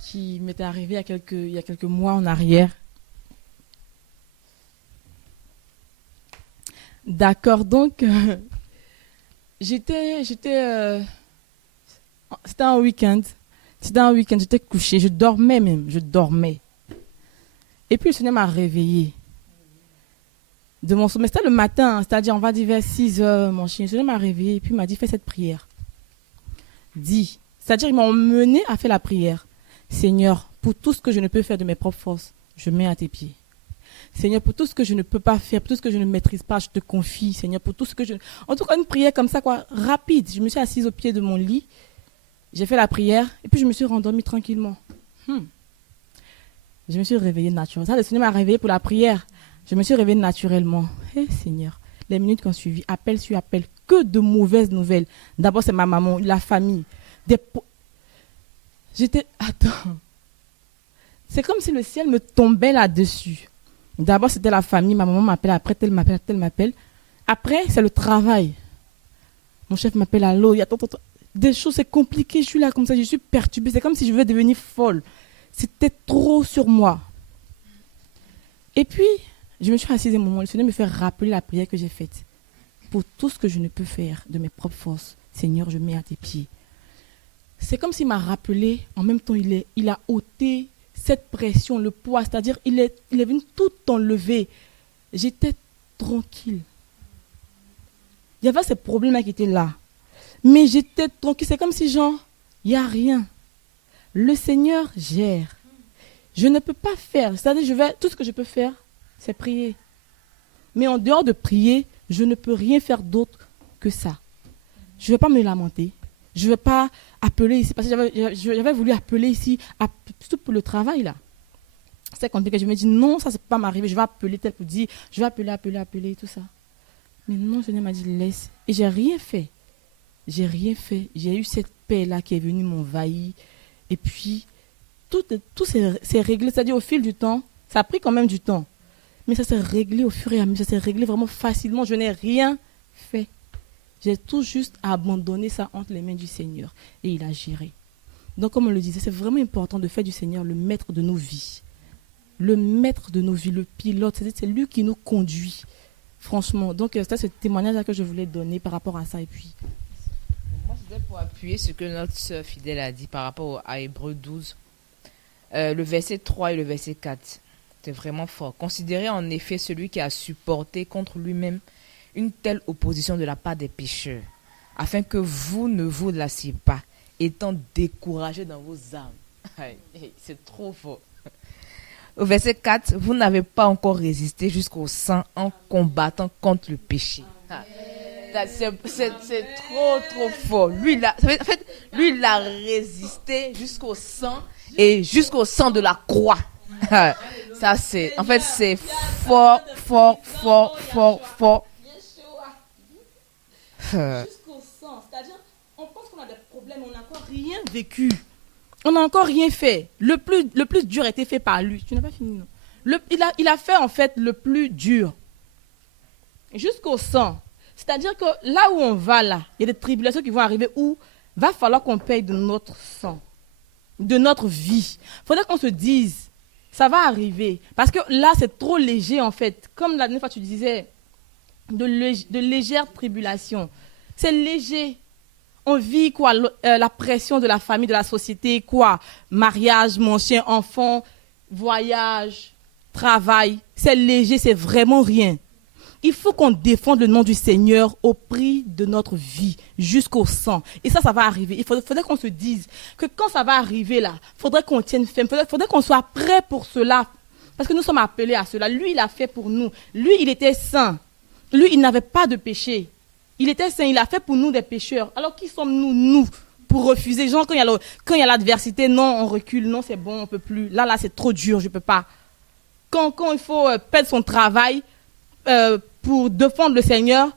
qui m'était arrivé il y a quelques mois en arrière. D'accord, donc, c'était un week-end. J'étais couchée, je dormais. Et puis le Seigneur m'a réveillée de mon sommeil. C'était le matin, c'est-à-dire on va dire vers 6h, mon chien. Le Seigneur m'a réveillée et puis il m'a dit, fais cette prière. Dis, c'est-à-dire ils m'ont emmené à faire la prière. Seigneur, pour tout ce que je ne peux faire de mes propres forces, je mets à tes pieds. Seigneur, pour tout ce que je ne peux pas faire, pour tout ce que je ne maîtrise pas, je te confie, Seigneur, pour tout ce que je... En tout cas, une prière comme ça, quoi, rapide. Je me suis assise au pied de mon lit, j'ai fait la prière, et puis je me suis rendormie tranquillement. Je me suis réveillée naturellement. Ça, le Seigneur m'a réveillée pour la prière. Je me suis réveillée naturellement. Seigneur, les minutes qui ont suivi, appel sur appel, que de mauvaises nouvelles. D'abord, c'est ma maman, la famille. Attends. C'est comme si le ciel me tombait là-dessus. D'abord, c'était la famille. Ma maman m'appelle. Après, tel m'appelle. Après, c'est le travail. Mon chef m'appelle. Allô. Des choses, c'est compliqué. Je suis là comme ça. Je suis perturbée. C'est comme si je veux devenir folle. C'était trop sur moi. Et puis, je me suis assise un moment. Le Seigneur me fait rappeler la prière que j'ai faite. Pour tout ce que je ne peux faire de mes propres forces, Seigneur, je mets à tes pieds. C'est comme s'il m'a rappelé, en même temps, il a ôté cette pression, le poids, c'est-à-dire il est venu tout enlever. J'étais tranquille. Il y avait ces problèmes qui étaient là. Mais j'étais tranquille. C'est comme si, genre, il n'y a rien. Le Seigneur gère. Je ne peux pas faire. C'est-à-dire, tout ce que je peux faire, c'est prier. Mais en dehors de prier, je ne peux rien faire d'autre que ça. Je ne vais pas me lamenter. Je ne vais pas appeler ici. Parce que j'avais voulu appeler ici, surtout pour le travail, là. C'est compliqué. Je me dis, non, ça ne peut pas m'arriver. Je vais appeler tel pour dire, je vais appeler, tout ça. Mais non, le Seigneur m'a dit, laisse. Et j'ai rien fait. J'ai rien fait. J'ai eu cette paix-là qui est venue m'envahir. Et puis, tout s'est réglé. C'est-à-dire, au fil du temps, ça a pris quand même du temps. Mais ça s'est réglé au fur et à mesure. Ça s'est réglé vraiment facilement. Je n'ai rien fait. J'ai tout juste abandonné ça entre les mains du Seigneur. Et il a géré. Donc, comme on le disait, c'est vraiment important de faire du Seigneur le maître de nos vies. Le maître de nos vies, le pilote. C'est lui qui nous conduit. Franchement. Donc, c'était ce témoignage-là que je voulais donner par rapport à ça. Et puis... Moi, c'était pour appuyer ce que notre sœur fidèle a dit par rapport à Hébreux 12. Le verset 3 et le verset 4. C'est vraiment fort. Considérez en effet celui qui a supporté contre lui-même une telle opposition de la part des pécheurs, afin que vous ne vous lassiez pas, étant découragés dans vos âmes. C'est trop fort. Au verset 4, vous n'avez pas encore résisté jusqu'au sang en combattant contre le péché. C'est trop fort. Lui, il a résisté jusqu'au sang et jusqu'au sang de la croix. Ça, c'est fort. Jusqu'au sang. C'est-à-dire, on pense qu'on a des problèmes, on n'a encore rien vécu. On n'a encore rien fait. Le plus dur a été fait par lui. Tu n'as pas fini, non? Il a fait, en fait, le plus dur. Jusqu'au sang. C'est-à-dire que là où on va, là, il y a des tribulations qui vont arriver où va falloir qu'on paye de notre sang, de notre vie. Il faudrait qu'on se dise, ça va arriver. Parce que là, c'est trop léger, en fait. Comme la dernière fois, tu disais, de légères tribulations. C'est léger. On vit quoi? La pression de la famille, de la société, quoi? Mariage, mon chien, enfant, voyage, travail. C'est léger, c'est vraiment rien. Il faut qu'on défende le nom du Seigneur au prix de notre vie, jusqu'au sang. Et ça va arriver. Il faudrait qu'on se dise que quand ça va arriver là, il faudrait qu'on tienne ferme, il faudrait qu'on soit prêt pour cela. Parce que nous sommes appelés à cela. Lui, il a fait pour nous. Lui, il était saint. Lui, il n'avait pas de péché. Il était saint, il a fait pour nous des pécheurs. Alors qui sommes-nous, nous, pour refuser? Genre, quand il y a l'adversité, non, on recule, non, c'est bon, on ne peut plus. Là, c'est trop dur, je ne peux pas. Quand il faut perdre son travail pour défendre le Seigneur,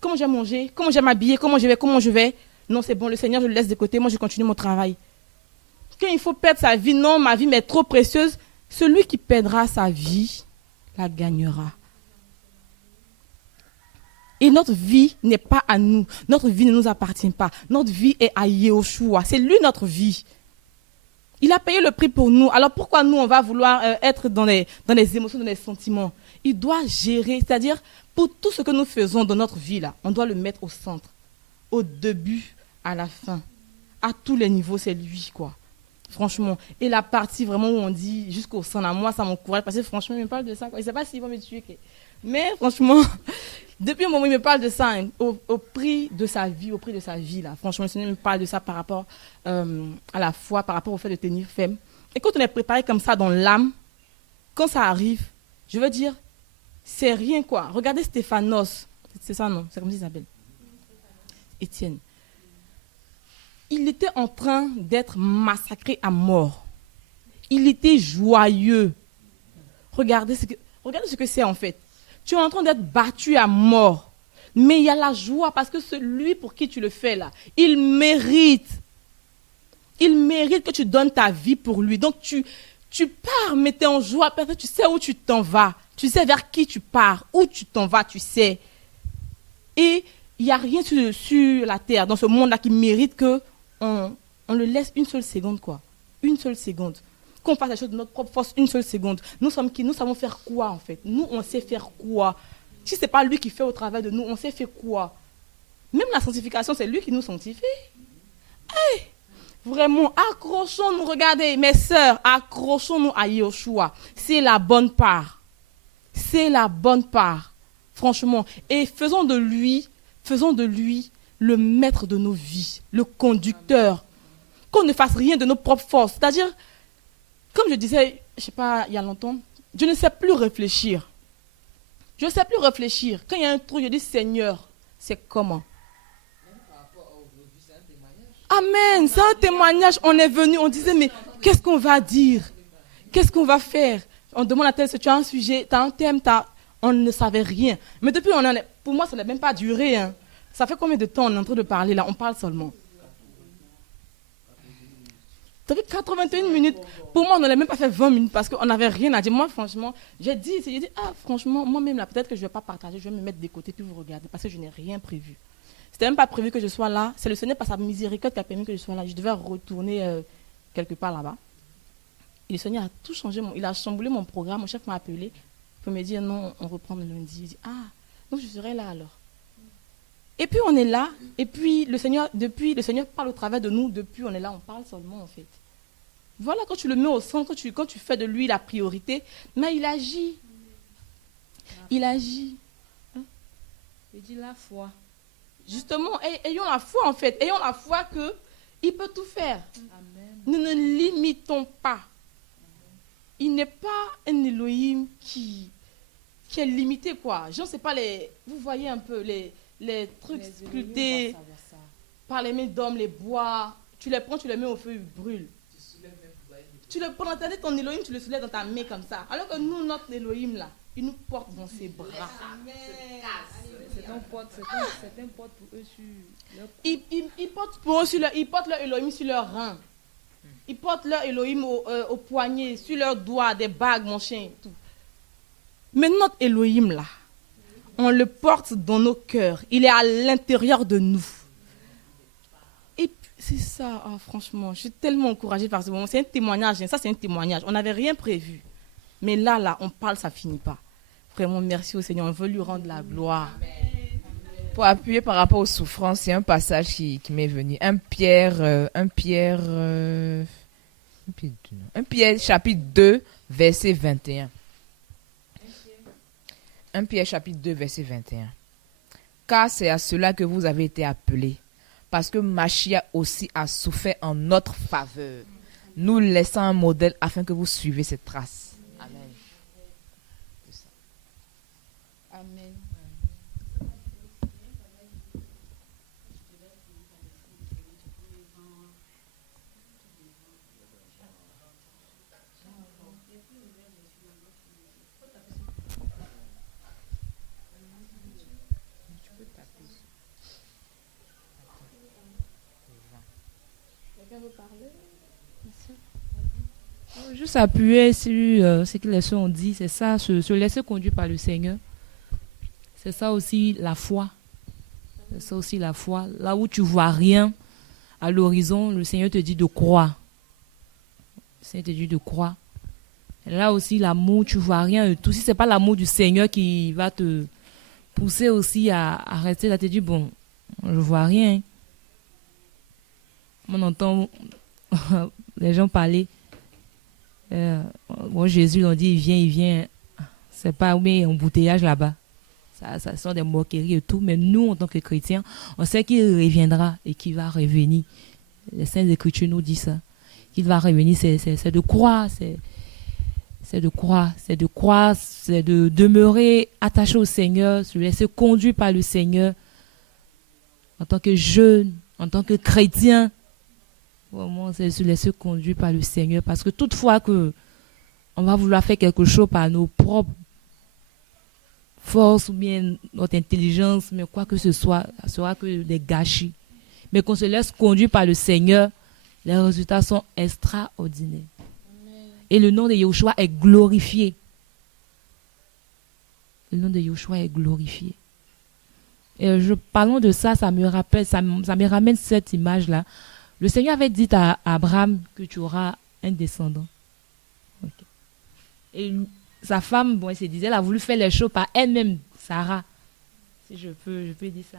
comment j'ai mangé, comment j'ai m'habillé, comment je vais. Non, c'est bon, le Seigneur, je le laisse de côté, moi, je continue mon travail. Quand il faut perdre sa vie, non, ma vie m'est trop précieuse. Celui qui perdra sa vie, la gagnera. Et notre vie n'est pas à nous. Notre vie ne nous appartient pas. Notre vie est à Yeshua. C'est lui notre vie. Il a payé le prix pour nous. Alors pourquoi nous, on va vouloir être dans les émotions, dans les sentiments? Il doit gérer. C'est-à-dire, pour tout ce que nous faisons dans notre vie, là, on doit le mettre au centre. Au début, à la fin. À tous les niveaux, c'est lui, quoi. Franchement. Et la partie vraiment où on dit jusqu'au sang, là, moi, ça m'encourage. Parce que franchement, il me parle de ça, quoi. Je ne sais pas s'il va me tuer. Mais franchement... Depuis le moment où il me parle de ça, hein, au prix de sa vie, là, franchement, le Seigneur me parle de ça par rapport à la foi, par rapport au fait de tenir ferme. Et quand on est préparé comme ça dans l'âme, quand ça arrive, je veux dire, c'est rien quoi. Regardez Stéphanos, c'est ça non? C'est comme ça qu'il s'appelle. Étienne. Il était en train d'être massacré à mort. Il était joyeux. Regardez ce que c'est en fait. Tu es en train d'être battu à mort. Mais il y a la joie parce que celui pour qui tu le fais là, il mérite. Il mérite que tu donnes ta vie pour lui. Donc tu pars, mais tu es en joie. Parce que tu sais où tu t'en vas. Tu sais vers qui tu pars. Où tu t'en vas, tu sais. Et il n'y a rien sur la terre, dans ce monde-là, qui mérite qu'on le laisse une seule seconde, quoi. Une seule seconde. Qu'on fasse les choses de notre propre force une seule seconde. Nous sommes qui? Nous savons faire quoi en fait? Nous, on sait faire quoi? Si ce n'est pas lui qui fait au travail de nous, on sait faire quoi? Même la sanctification, c'est lui qui nous sanctifie. Hey! Vraiment, accrochons-nous, regardez, mes sœurs, accrochons-nous à Yeshua. C'est la bonne part. C'est la bonne part. Franchement. Et faisons de lui le maître de nos vies, le conducteur. Qu'on ne fasse rien de nos propres forces. C'est-à-dire, comme je disais, je sais pas, il y a longtemps, je ne sais plus réfléchir. Je ne sais plus réfléchir. Quand il y a un trou, je dis Seigneur, c'est comment? Amen, c'est un témoignage. On est venu, on disait, mais qu'est-ce qu'on va dire? Qu'est-ce qu'on va faire? On demande à tel, tu as un sujet, tu as un thème, on ne savait rien. Mais depuis, pour moi, ça n'a même pas duré. Hein. Ça fait combien de temps on est en train de parler là? On parle seulement. Ça fait 81 minutes. Pour moi, on n'allait même pas fait 20 minutes parce qu'on n'avait rien à dire. Moi, franchement, j'ai dit, franchement, moi-même, là, peut-être que je ne vais pas partager, je vais me mettre de côté puis vous regarder parce que je n'ai rien prévu. C'était même pas prévu que je sois là. C'est le Seigneur, par sa miséricorde, qui a permis que je sois là. Je devais retourner quelque part là-bas. Et le Seigneur a tout changé. Il a chamboulé mon programme. Mon chef m'a appelé pour me dire non, on reprend le lundi. Il dit donc je serai là alors. Et puis on est là. Et puis le Seigneur parle au travers de nous. Depuis on est là, on parle seulement en fait. Voilà, quand tu le mets au centre, quand tu fais de lui la priorité, mais il agit. Il agit. Il dit la foi. Justement, ayons la foi en fait. Ayons la foi qu'il peut tout faire. Amen. Nous ne limitons pas. Il n'est pas un Elohim qui est limité, quoi. Je ne sais pas, vous voyez un peu les trucs sculptés par les mains d'hommes, les bois. Tu les prends, tu les mets au feu, ils brûlent. Tu le prends, ton Elohim, tu le soulèves dans ta main comme ça. Alors que nous, notre Elohim, là, il nous porte dans ses bras. C'est un porte pour eux sur leur... Ils portent leur Elohim sur leur rein. Ils portent leur Elohim au poignet, sur leurs doigts, des bagues, mon chien, tout. Mais notre Elohim, là, on le porte dans nos cœurs. Il est à l'intérieur de nous. Et c'est ça, franchement, je suis tellement encouragée par ce moment. C'est un témoignage, ça c'est un témoignage. On n'avait rien prévu. Mais là, on parle, ça ne finit pas. Vraiment, merci au Seigneur, on veut lui rendre la gloire. Pour appuyer par rapport aux souffrances, il y a un passage qui m'est venu. 1 Pierre chapitre 2, verset 21. 1 Pierre chapitre 2, verset 21. Car c'est à cela que vous avez été appelés, parce que Machia aussi a souffert en notre faveur, nous laissant un modèle afin que vous suivez ses traces. Amen. Amen. Juste appuyer sur ce que les soeurs ont dit, c'est ça, se laisser conduire par le Seigneur. C'est ça aussi la foi. C'est ça aussi la foi. Là où tu vois rien à l'horizon, le Seigneur te dit de croire. Le Seigneur te dit de croire. Et là aussi, l'amour, tu vois rien et tout. Si ce n'est pas l'amour du Seigneur qui va te pousser aussi à rester là, te dire, bon, je ne vois rien. On entend les gens parler. Jésus, on dit, il vient. C'est pas un embouteillage là-bas. Ça sont des moqueries et tout. Mais nous, en tant que chrétiens, on sait qu'il reviendra et qu'il va revenir. Les Saintes Écritures nous disent ça. Qu'il va revenir, c'est de croire. C'est de croire. C'est de croire. C'est de demeurer attaché au Seigneur, se laisser conduire par le Seigneur. En tant que jeune, en tant que chrétien. Vraiment, c'est se laisser conduire par le Seigneur. Parce que toutefois que on va vouloir faire quelque chose par nos propres forces ou bien notre intelligence, mais quoi que ce soit, ça sera que des gâchis. Mais qu'on se laisse conduire par le Seigneur, les résultats sont extraordinaires. Amen. Et le nom de Yahushua est glorifié. Le nom de Yahushua est glorifié. Et parlons de ça, ça me ramène cette image-là. Le Seigneur avait dit à Abraham que tu auras un descendant. Okay. Et sa femme, elle se disait, elle a voulu faire les choses par elle-même, Sarah. Si je peux dire ça.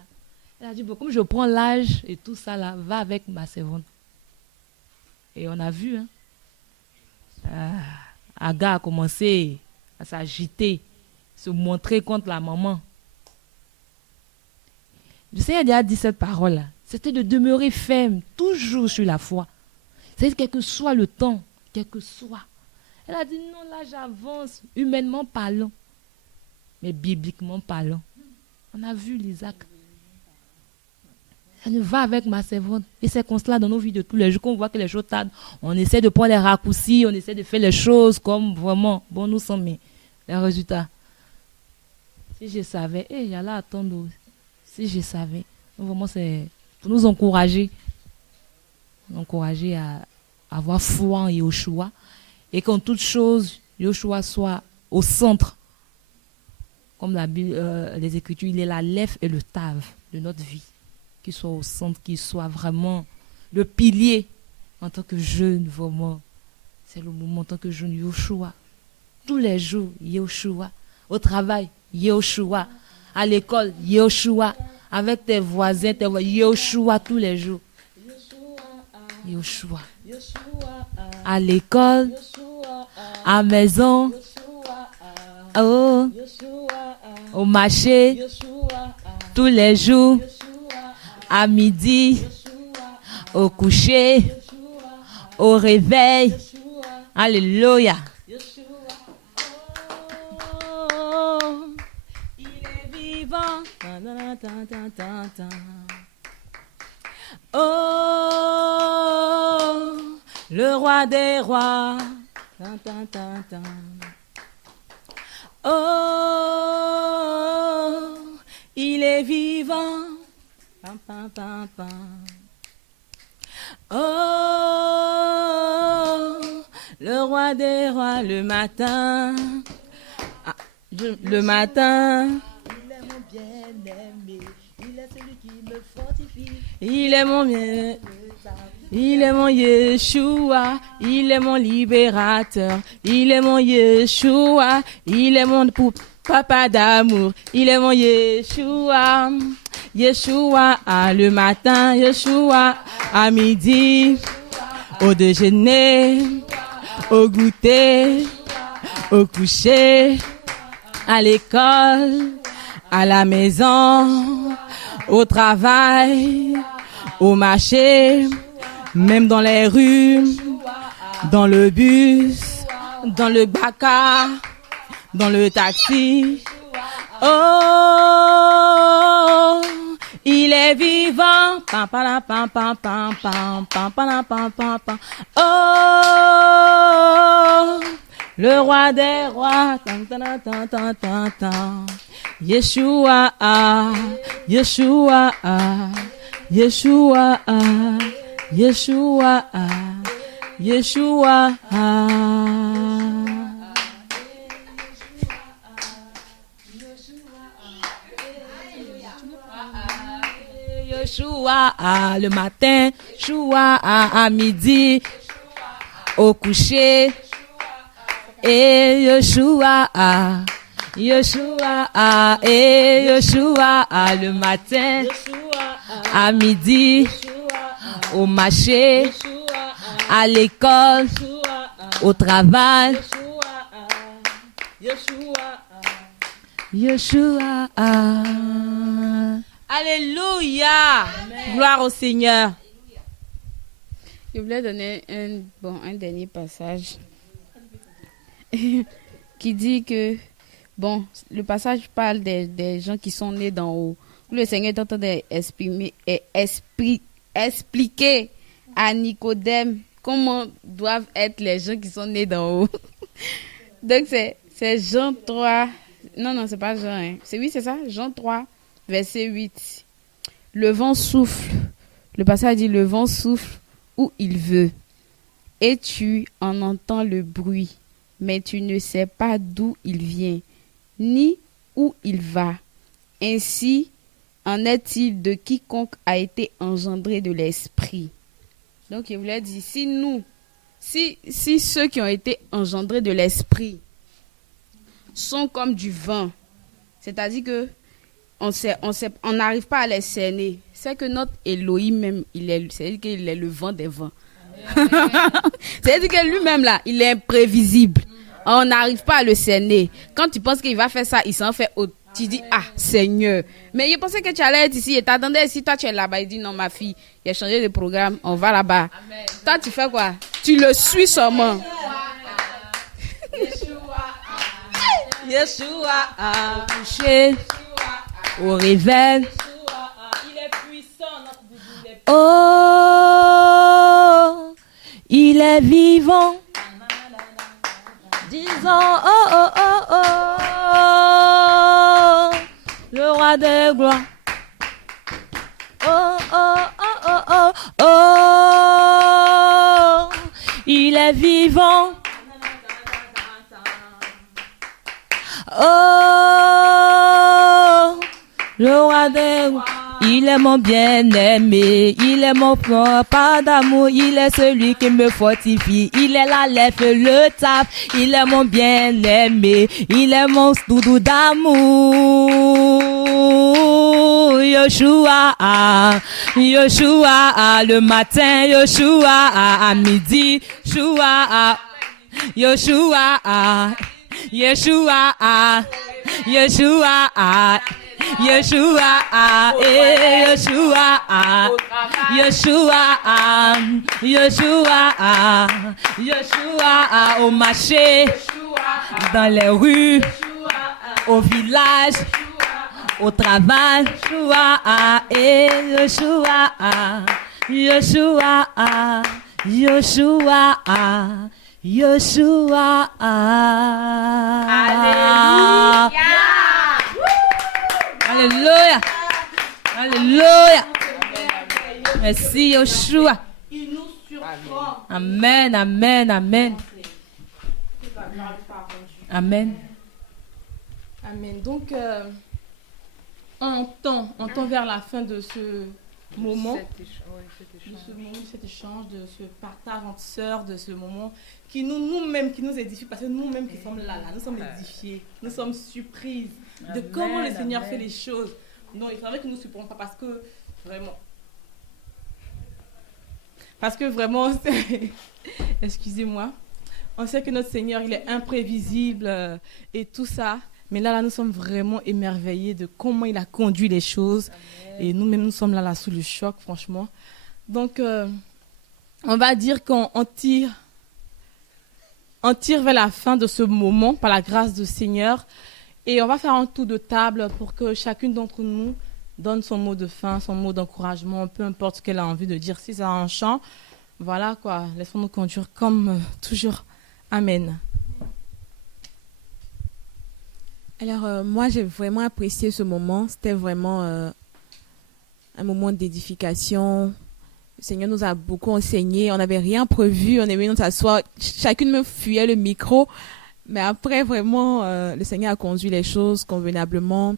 Elle a dit, comme je prends l'âge et tout ça, là, va avec ma servante. Et on a vu, Agar a commencé à s'agiter, se montrer contre la maman. Le Seigneur a dit cette parole-là. C'était de demeurer ferme, toujours sur la foi. C'est quel que soit le temps, quel que soit. Elle a dit non, là j'avance, humainement parlant. Mais bibliquement parlant. On a vu les actes. Elle va avec ma servante. Et c'est comme cela dans nos vies de tous les jours qu'on voit que les choses tardent. On essaie de prendre les raccourcis, on essaie de faire les choses comme vraiment, bon, nous sommes, mais les résultats. Si je savais, j'allais attendre. Si je savais. Donc vraiment, c'est pour nous encourager à avoir foi en Yoshua. Et qu'en toute chose, Yoshua soit au centre. Comme la Bible, les Écritures, il est la lèvre et le tave de notre vie. Qu'il soit au centre, qu'il soit vraiment le pilier en tant que jeune, vraiment. C'est le moment en tant que jeune, Yoshua. Tous les jours, Yoshua. Au travail, Yoshua. À l'école, Yoshua. Avec tes voisins, Yoshua tous les jours. Yoshua. À l'école, à la maison, au marché, tous les jours. À midi, au coucher, au réveil. Alléluia. Oh, il est vivant. Oh, le roi des rois. Oh, il est vivant. Oh, le roi des rois, le matin. Le matin. Il est mon bien-aimé, il est celui qui me fortifie. Il est mon bien. Il est mon Yeshua, il est mon libérateur, il est mon Yeshua, il est mon papa d'amour, il est mon Yeshua. Yeshua le matin, Yeshua à midi, au déjeuner, au goûter, au coucher, à l'école, à la maison, au travail, au marché, même dans les rues, dans le bus, dans le baka, dans le taxi. Oh, il est vivant. Pam, pam, pam, pam, pam, pam, pam, pam, pam, pam, pam. Oh, le roi des rois. Tan, tan, tan, tan, tan, tan. Yeshua, Yeshua, Yeshua, Yeshua, Yeshua. Yeshua le matin, Yeshua à midi, au coucher, et Yeshua Yeshua et Yeshua le matin, à midi, au marché, à l'école, au travail. Yeshua. Alléluia. Gloire au Seigneur. Je voulais donner un dernier passage qui dit que, le passage parle des gens qui sont nés d'en haut. Le Seigneur est en train d'expliquer à Nicodème comment doivent être les gens qui sont nés d'en haut. Donc, c'est Jean 3. Non, c'est pas Jean. Hein. C'est ça, Jean 3. Verset 8. Le vent souffle. Le passage dit le vent souffle où il veut. Et tu en entends le bruit, mais tu ne sais pas d'où il vient, ni où il va. Ainsi en est-il de quiconque a été engendré de l'esprit. Donc il voulait dire, si ceux qui ont été engendrés de l'esprit sont comme du vent, c'est-à-dire que on n'arrive pas à les cerner. C'est que notre Elohim même, c'est-à-dire qu'il est le vent des vents. C'est-à-dire que lui-même là, il est imprévisible. On n'arrive pas à le cerner. Quand tu penses qu'il va faire ça, il s'en fait autre. Tu dis, Seigneur. Mais il pensait que tu allais être ici et t'attendais ici. Toi, tu es là-bas. Il dit, non, ma fille, il a changé de programme. On va là-bas. Amen. Toi, tu fais quoi? Tu le suis seulement. Yeshua a touché au réveil. Il est puissant, notre Dieu. Oh, il est vivant. Disons, oh, oh, oh, oh, le roi de gloire. Oh, oh, oh, oh, oh, oh, il est vivant. Oh, le roi des rois, il est mon bien-aimé, il est mon pas d'amour, il est celui qui me fortifie, il est la lèvre, le taf, il est mon bien-aimé, il est mon doudou d'amour. Yeshua, Yeshua, le matin, Yeshua, à midi, Yeshua, Yeshua, Yeshua, Yeshua, Yeshua, Yeshua, Yeshua, Yeshua, Yeshua, au marché, dans les rues, au village, au travail, Yeshua, Yeshua, Yeshua, Yeshua, Yeshua. Alléluia. Alléluia. Merci Yeshua. Il nous surprend. Amen, amen, amen. Amen. Amen. Donc, on tend vers la fin de ce moment, de cet échange, de ce partage entre sœurs, de ce moment qui nous-mêmes, qui nous édifie, parce que nous-mêmes qui sommes là, nous sommes édifiés, nous sommes surprises de comment le Seigneur fait les choses. Non, il faudrait que nous ne supportons pas parce que vraiment, excusez-moi, on sait que notre Seigneur, il est imprévisible et tout ça. Mais là, nous sommes vraiment émerveillés de comment il a conduit les choses. Amen. Et nous-mêmes, nous sommes là sous le choc, franchement. Donc, on va dire qu'on tire vers la fin de ce moment, par la grâce du Seigneur. Et on va faire un tour de table pour que chacune d'entre nous donne son mot de fin, son mot d'encouragement, peu importe ce qu'elle a envie de dire. Si c'est un chant, voilà quoi, laissons-nous conduire comme toujours. Amen. Alors, moi, j'ai vraiment apprécié ce moment. C'était vraiment un moment d'édification. Le Seigneur nous a beaucoup enseigné. On n'avait rien prévu. On est venu s'asseoir. Chacune me fuyait le micro. Mais après, vraiment, le Seigneur a conduit les choses convenablement.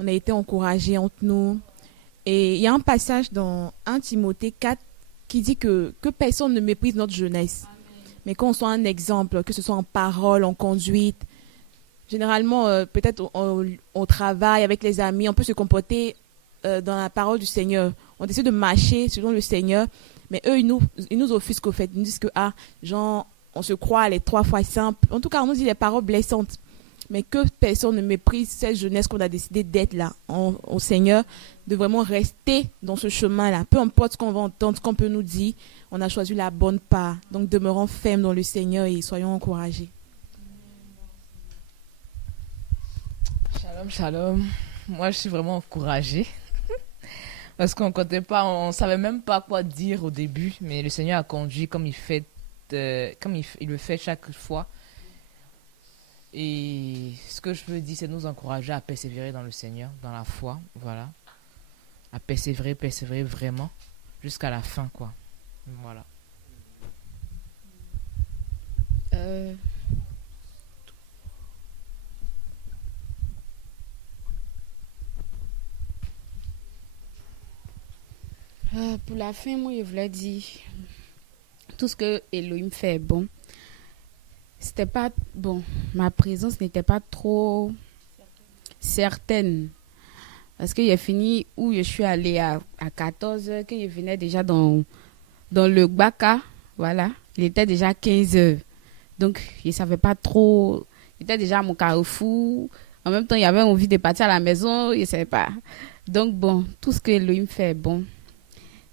On a été encouragés entre nous. Et il y a un passage dans 1 Timothée 4 qui dit que personne ne méprise notre jeunesse. Amen. Mais qu'on soit un exemple, que ce soit en parole, en conduite. Généralement, peut-être au travail, avec les amis, on peut se comporter dans la parole du Seigneur. On décide de marcher selon le Seigneur, mais eux, ils nous offusquent au fait. Ils nous disent que, on se croit les 3 fois simples. En tout cas, on nous dit des paroles blessantes. Mais que personne ne méprise cette jeunesse qu'on a décidé d'être là, au Seigneur, de vraiment rester dans ce chemin-là. Peu importe ce qu'on va entendre, ce qu'on peut nous dire, on a choisi la bonne part. Donc, demeurons fermes dans le Seigneur et soyons encouragés. Shalom, shalom. Moi, je suis vraiment encouragée. Parce qu'on comptait pas, on savait même pas quoi dire au début. Mais le Seigneur a conduit comme il le fait chaque fois. Et ce que je veux dire, c'est nous encourager à persévérer dans le Seigneur, dans la foi. Voilà. À persévérer vraiment. Jusqu'à la fin, quoi. Voilà. Pour la fin, moi, je voulais dire tout ce que Elohim fait est bon. C'était pas bon. Ma présence n'était pas trop certaine. Parce que j'ai fini où je suis allée à 14h, que je venais déjà dans le Gbaka. Voilà. Il était déjà 15h. Donc, je ne savais pas trop. J'étais déjà à mon carrefour. En même temps, il y avait envie de partir à la maison. Je ne savais pas. Donc, bon, tout ce que Elohim fait est bon.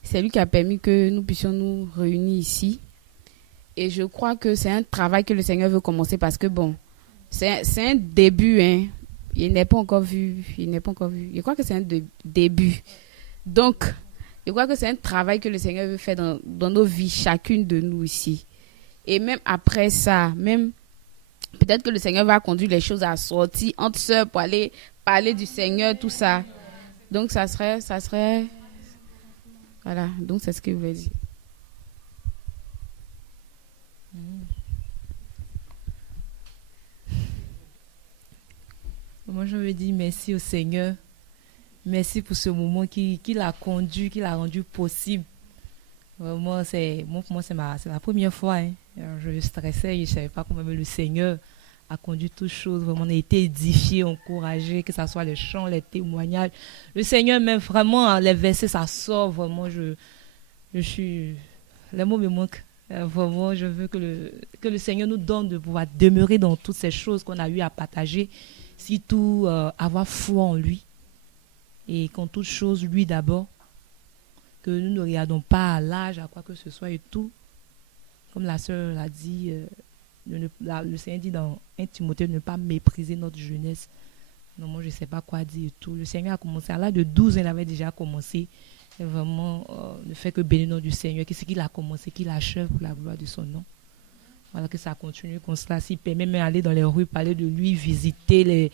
C'est lui qui a permis que nous puissions nous réunir ici. Et je crois que c'est un travail que le Seigneur veut commencer parce que, bon, c'est un début, hein. Il n'est pas encore vu. Je crois que c'est un début. Donc, je crois que c'est un travail que le Seigneur veut faire dans nos vies, chacune de nous ici. Et même après ça, même peut-être que le Seigneur va conduire les choses à sortir entre sœurs pour aller parler du Seigneur, tout ça. Donc, ça serait... Voilà, donc c'est ce que je voulais dire. Moi, je veux dire merci au Seigneur. Merci pour ce moment qui l'a conduit, qui l'a rendu possible. Vraiment, pour moi, c'est la première fois. Hein. Alors, je stressais, je ne savais pas comment le Seigneur a conduit toutes choses. Vraiment, on a été édifiés, encouragés, que ce soit les chants, les témoignages. Le Seigneur, même vraiment, les versets, ça sort. Vraiment, je suis... Les mots me manquent. Vraiment, je veux que le Seigneur nous donne de pouvoir demeurer dans toutes ces choses qu'on a eu à partager. Surtout, avoir foi en lui. Et qu'en toute chose, lui d'abord. Que nous ne regardons pas à l'âge, à quoi que ce soit et tout. Comme la sœur l'a dit, le Seigneur dit dans 1 Timothée de ne pas mépriser notre jeunesse. Non, moi, je ne sais pas quoi dire et tout. Le Seigneur a commencé à l'âge de 12 ans, il avait déjà commencé. Et vraiment, ne fait que bénir le nom du Seigneur. Qu'est-ce qu'il a commencé, qu'il achève pour la gloire de son nom. Voilà, que ça continue comme cela. S'il permet même aller dans les rues, parler de lui, visiter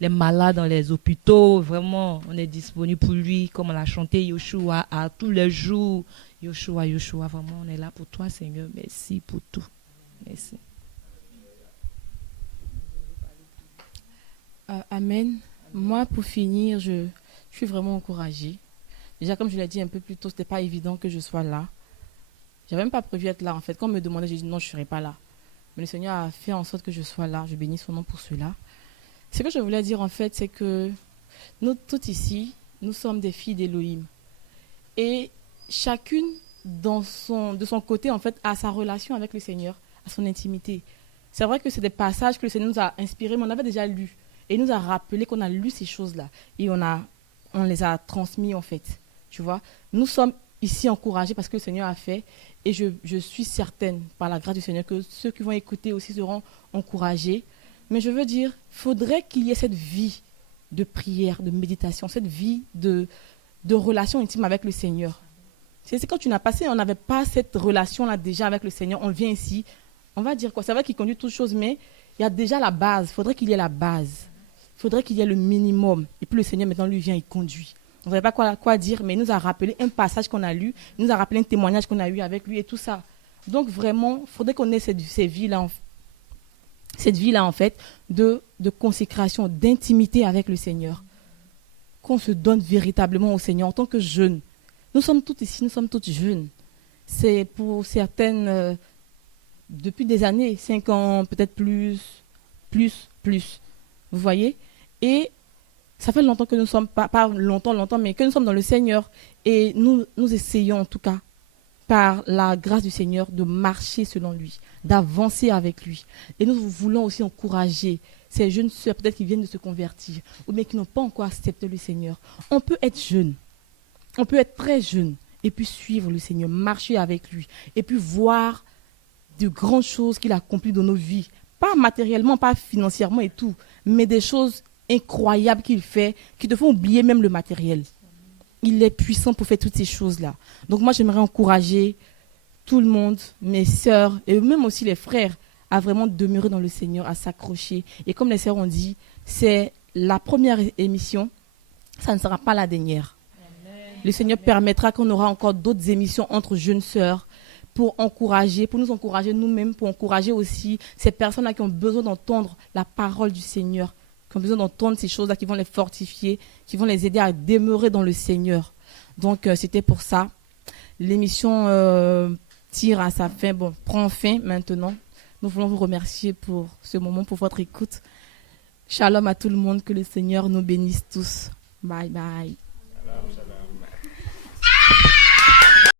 les malades dans les hôpitaux. Vraiment, on est disponible pour lui, comme on l'a chanté Yoshua à tous les jours. Yoshua, Yoshua, vraiment, on est là pour toi, Seigneur. Merci pour tout. Merci. Amen. Moi, pour finir, je suis vraiment encouragée. Déjà, comme je l'ai dit un peu plus tôt, ce n'était pas évident que je sois là. Je n'avais même pas prévu être là, en fait. Quand on me demandait, j'ai dit non, je ne serai pas là. Mais le Seigneur a fait en sorte que je sois là. Je bénis son nom pour cela. Ce que je voulais dire, en fait, c'est que nous, toutes ici, nous sommes des filles d'Élohim. Et chacune, de son côté, en fait, a sa relation avec le Seigneur, a son intimité. C'est vrai que c'est des passages que le Seigneur nous a inspirés, mais on avait déjà lu. Et il nous a rappelé qu'on a lu ces choses-là. Et on les a transmis, en fait. Tu vois, nous sommes ici encouragés parce que le Seigneur a fait. Et je suis certaine, par la grâce du Seigneur, que ceux qui vont écouter aussi seront encouragés. Mais je veux dire, il faudrait qu'il y ait cette vie de prière, de méditation, cette vie de relation intime avec le Seigneur. C'est quand tu n'as pas, on n'avait pas cette relation-là déjà avec le Seigneur, on vient ici, on va dire quoi? C'est vrai qu'il conduit toutes choses, mais il y a déjà la base. Il faudrait qu'il y ait la base. Il faudrait qu'il y ait le minimum. Et puis le Seigneur, maintenant, lui vient, il conduit. On ne savait pas quoi dire, mais il nous a rappelé un passage qu'on a lu, il nous a rappelé un témoignage qu'on a eu avec lui et tout ça. Donc vraiment, il faudrait qu'on ait cette vie-là, en fait, de consécration, d'intimité avec le Seigneur. Qu'on se donne véritablement au Seigneur en tant que jeunes. Nous sommes toutes ici, nous sommes toutes jeunes. C'est pour certaines, depuis des années, 5 ans, peut-être plus. Vous voyez? Et ça fait longtemps que nous sommes, pas longtemps, mais que nous sommes dans le Seigneur. Et nous essayons en tout cas, par la grâce du Seigneur, de marcher selon lui, d'avancer avec lui. Et nous voulons aussi encourager ces jeunes sœurs, peut-être qui viennent de se convertir, ou bien qui n'ont pas encore accepté le Seigneur. On peut être jeune, on peut être très jeune, et puis suivre le Seigneur, marcher avec lui, et puis voir de grandes choses qu'il accomplit dans nos vies. Pas matériellement, pas financièrement et tout, mais des choses incroyables qu'il fait, qui te font oublier même le matériel. Il est puissant pour faire toutes ces choses-là. Donc moi, j'aimerais encourager tout le monde, mes sœurs, et même aussi les frères, à vraiment demeurer dans le Seigneur, à s'accrocher. Et comme les sœurs ont dit, c'est la première émission, ça ne sera pas la dernière. Amen. Le Seigneur permettra qu'on aura encore d'autres émissions entre jeunes sœurs pour nous encourager nous-mêmes, pour encourager aussi ces personnes-là qui ont besoin d'entendre la parole du Seigneur, qui ont besoin d'entendre ces choses-là, qui vont les fortifier, qui vont les aider à demeurer dans le Seigneur. Donc, c'était pour ça. L'émission tire à sa fin, prend fin maintenant. Nous voulons vous remercier pour ce moment, pour votre écoute. Shalom à tout le monde, que le Seigneur nous bénisse tous. Bye bye.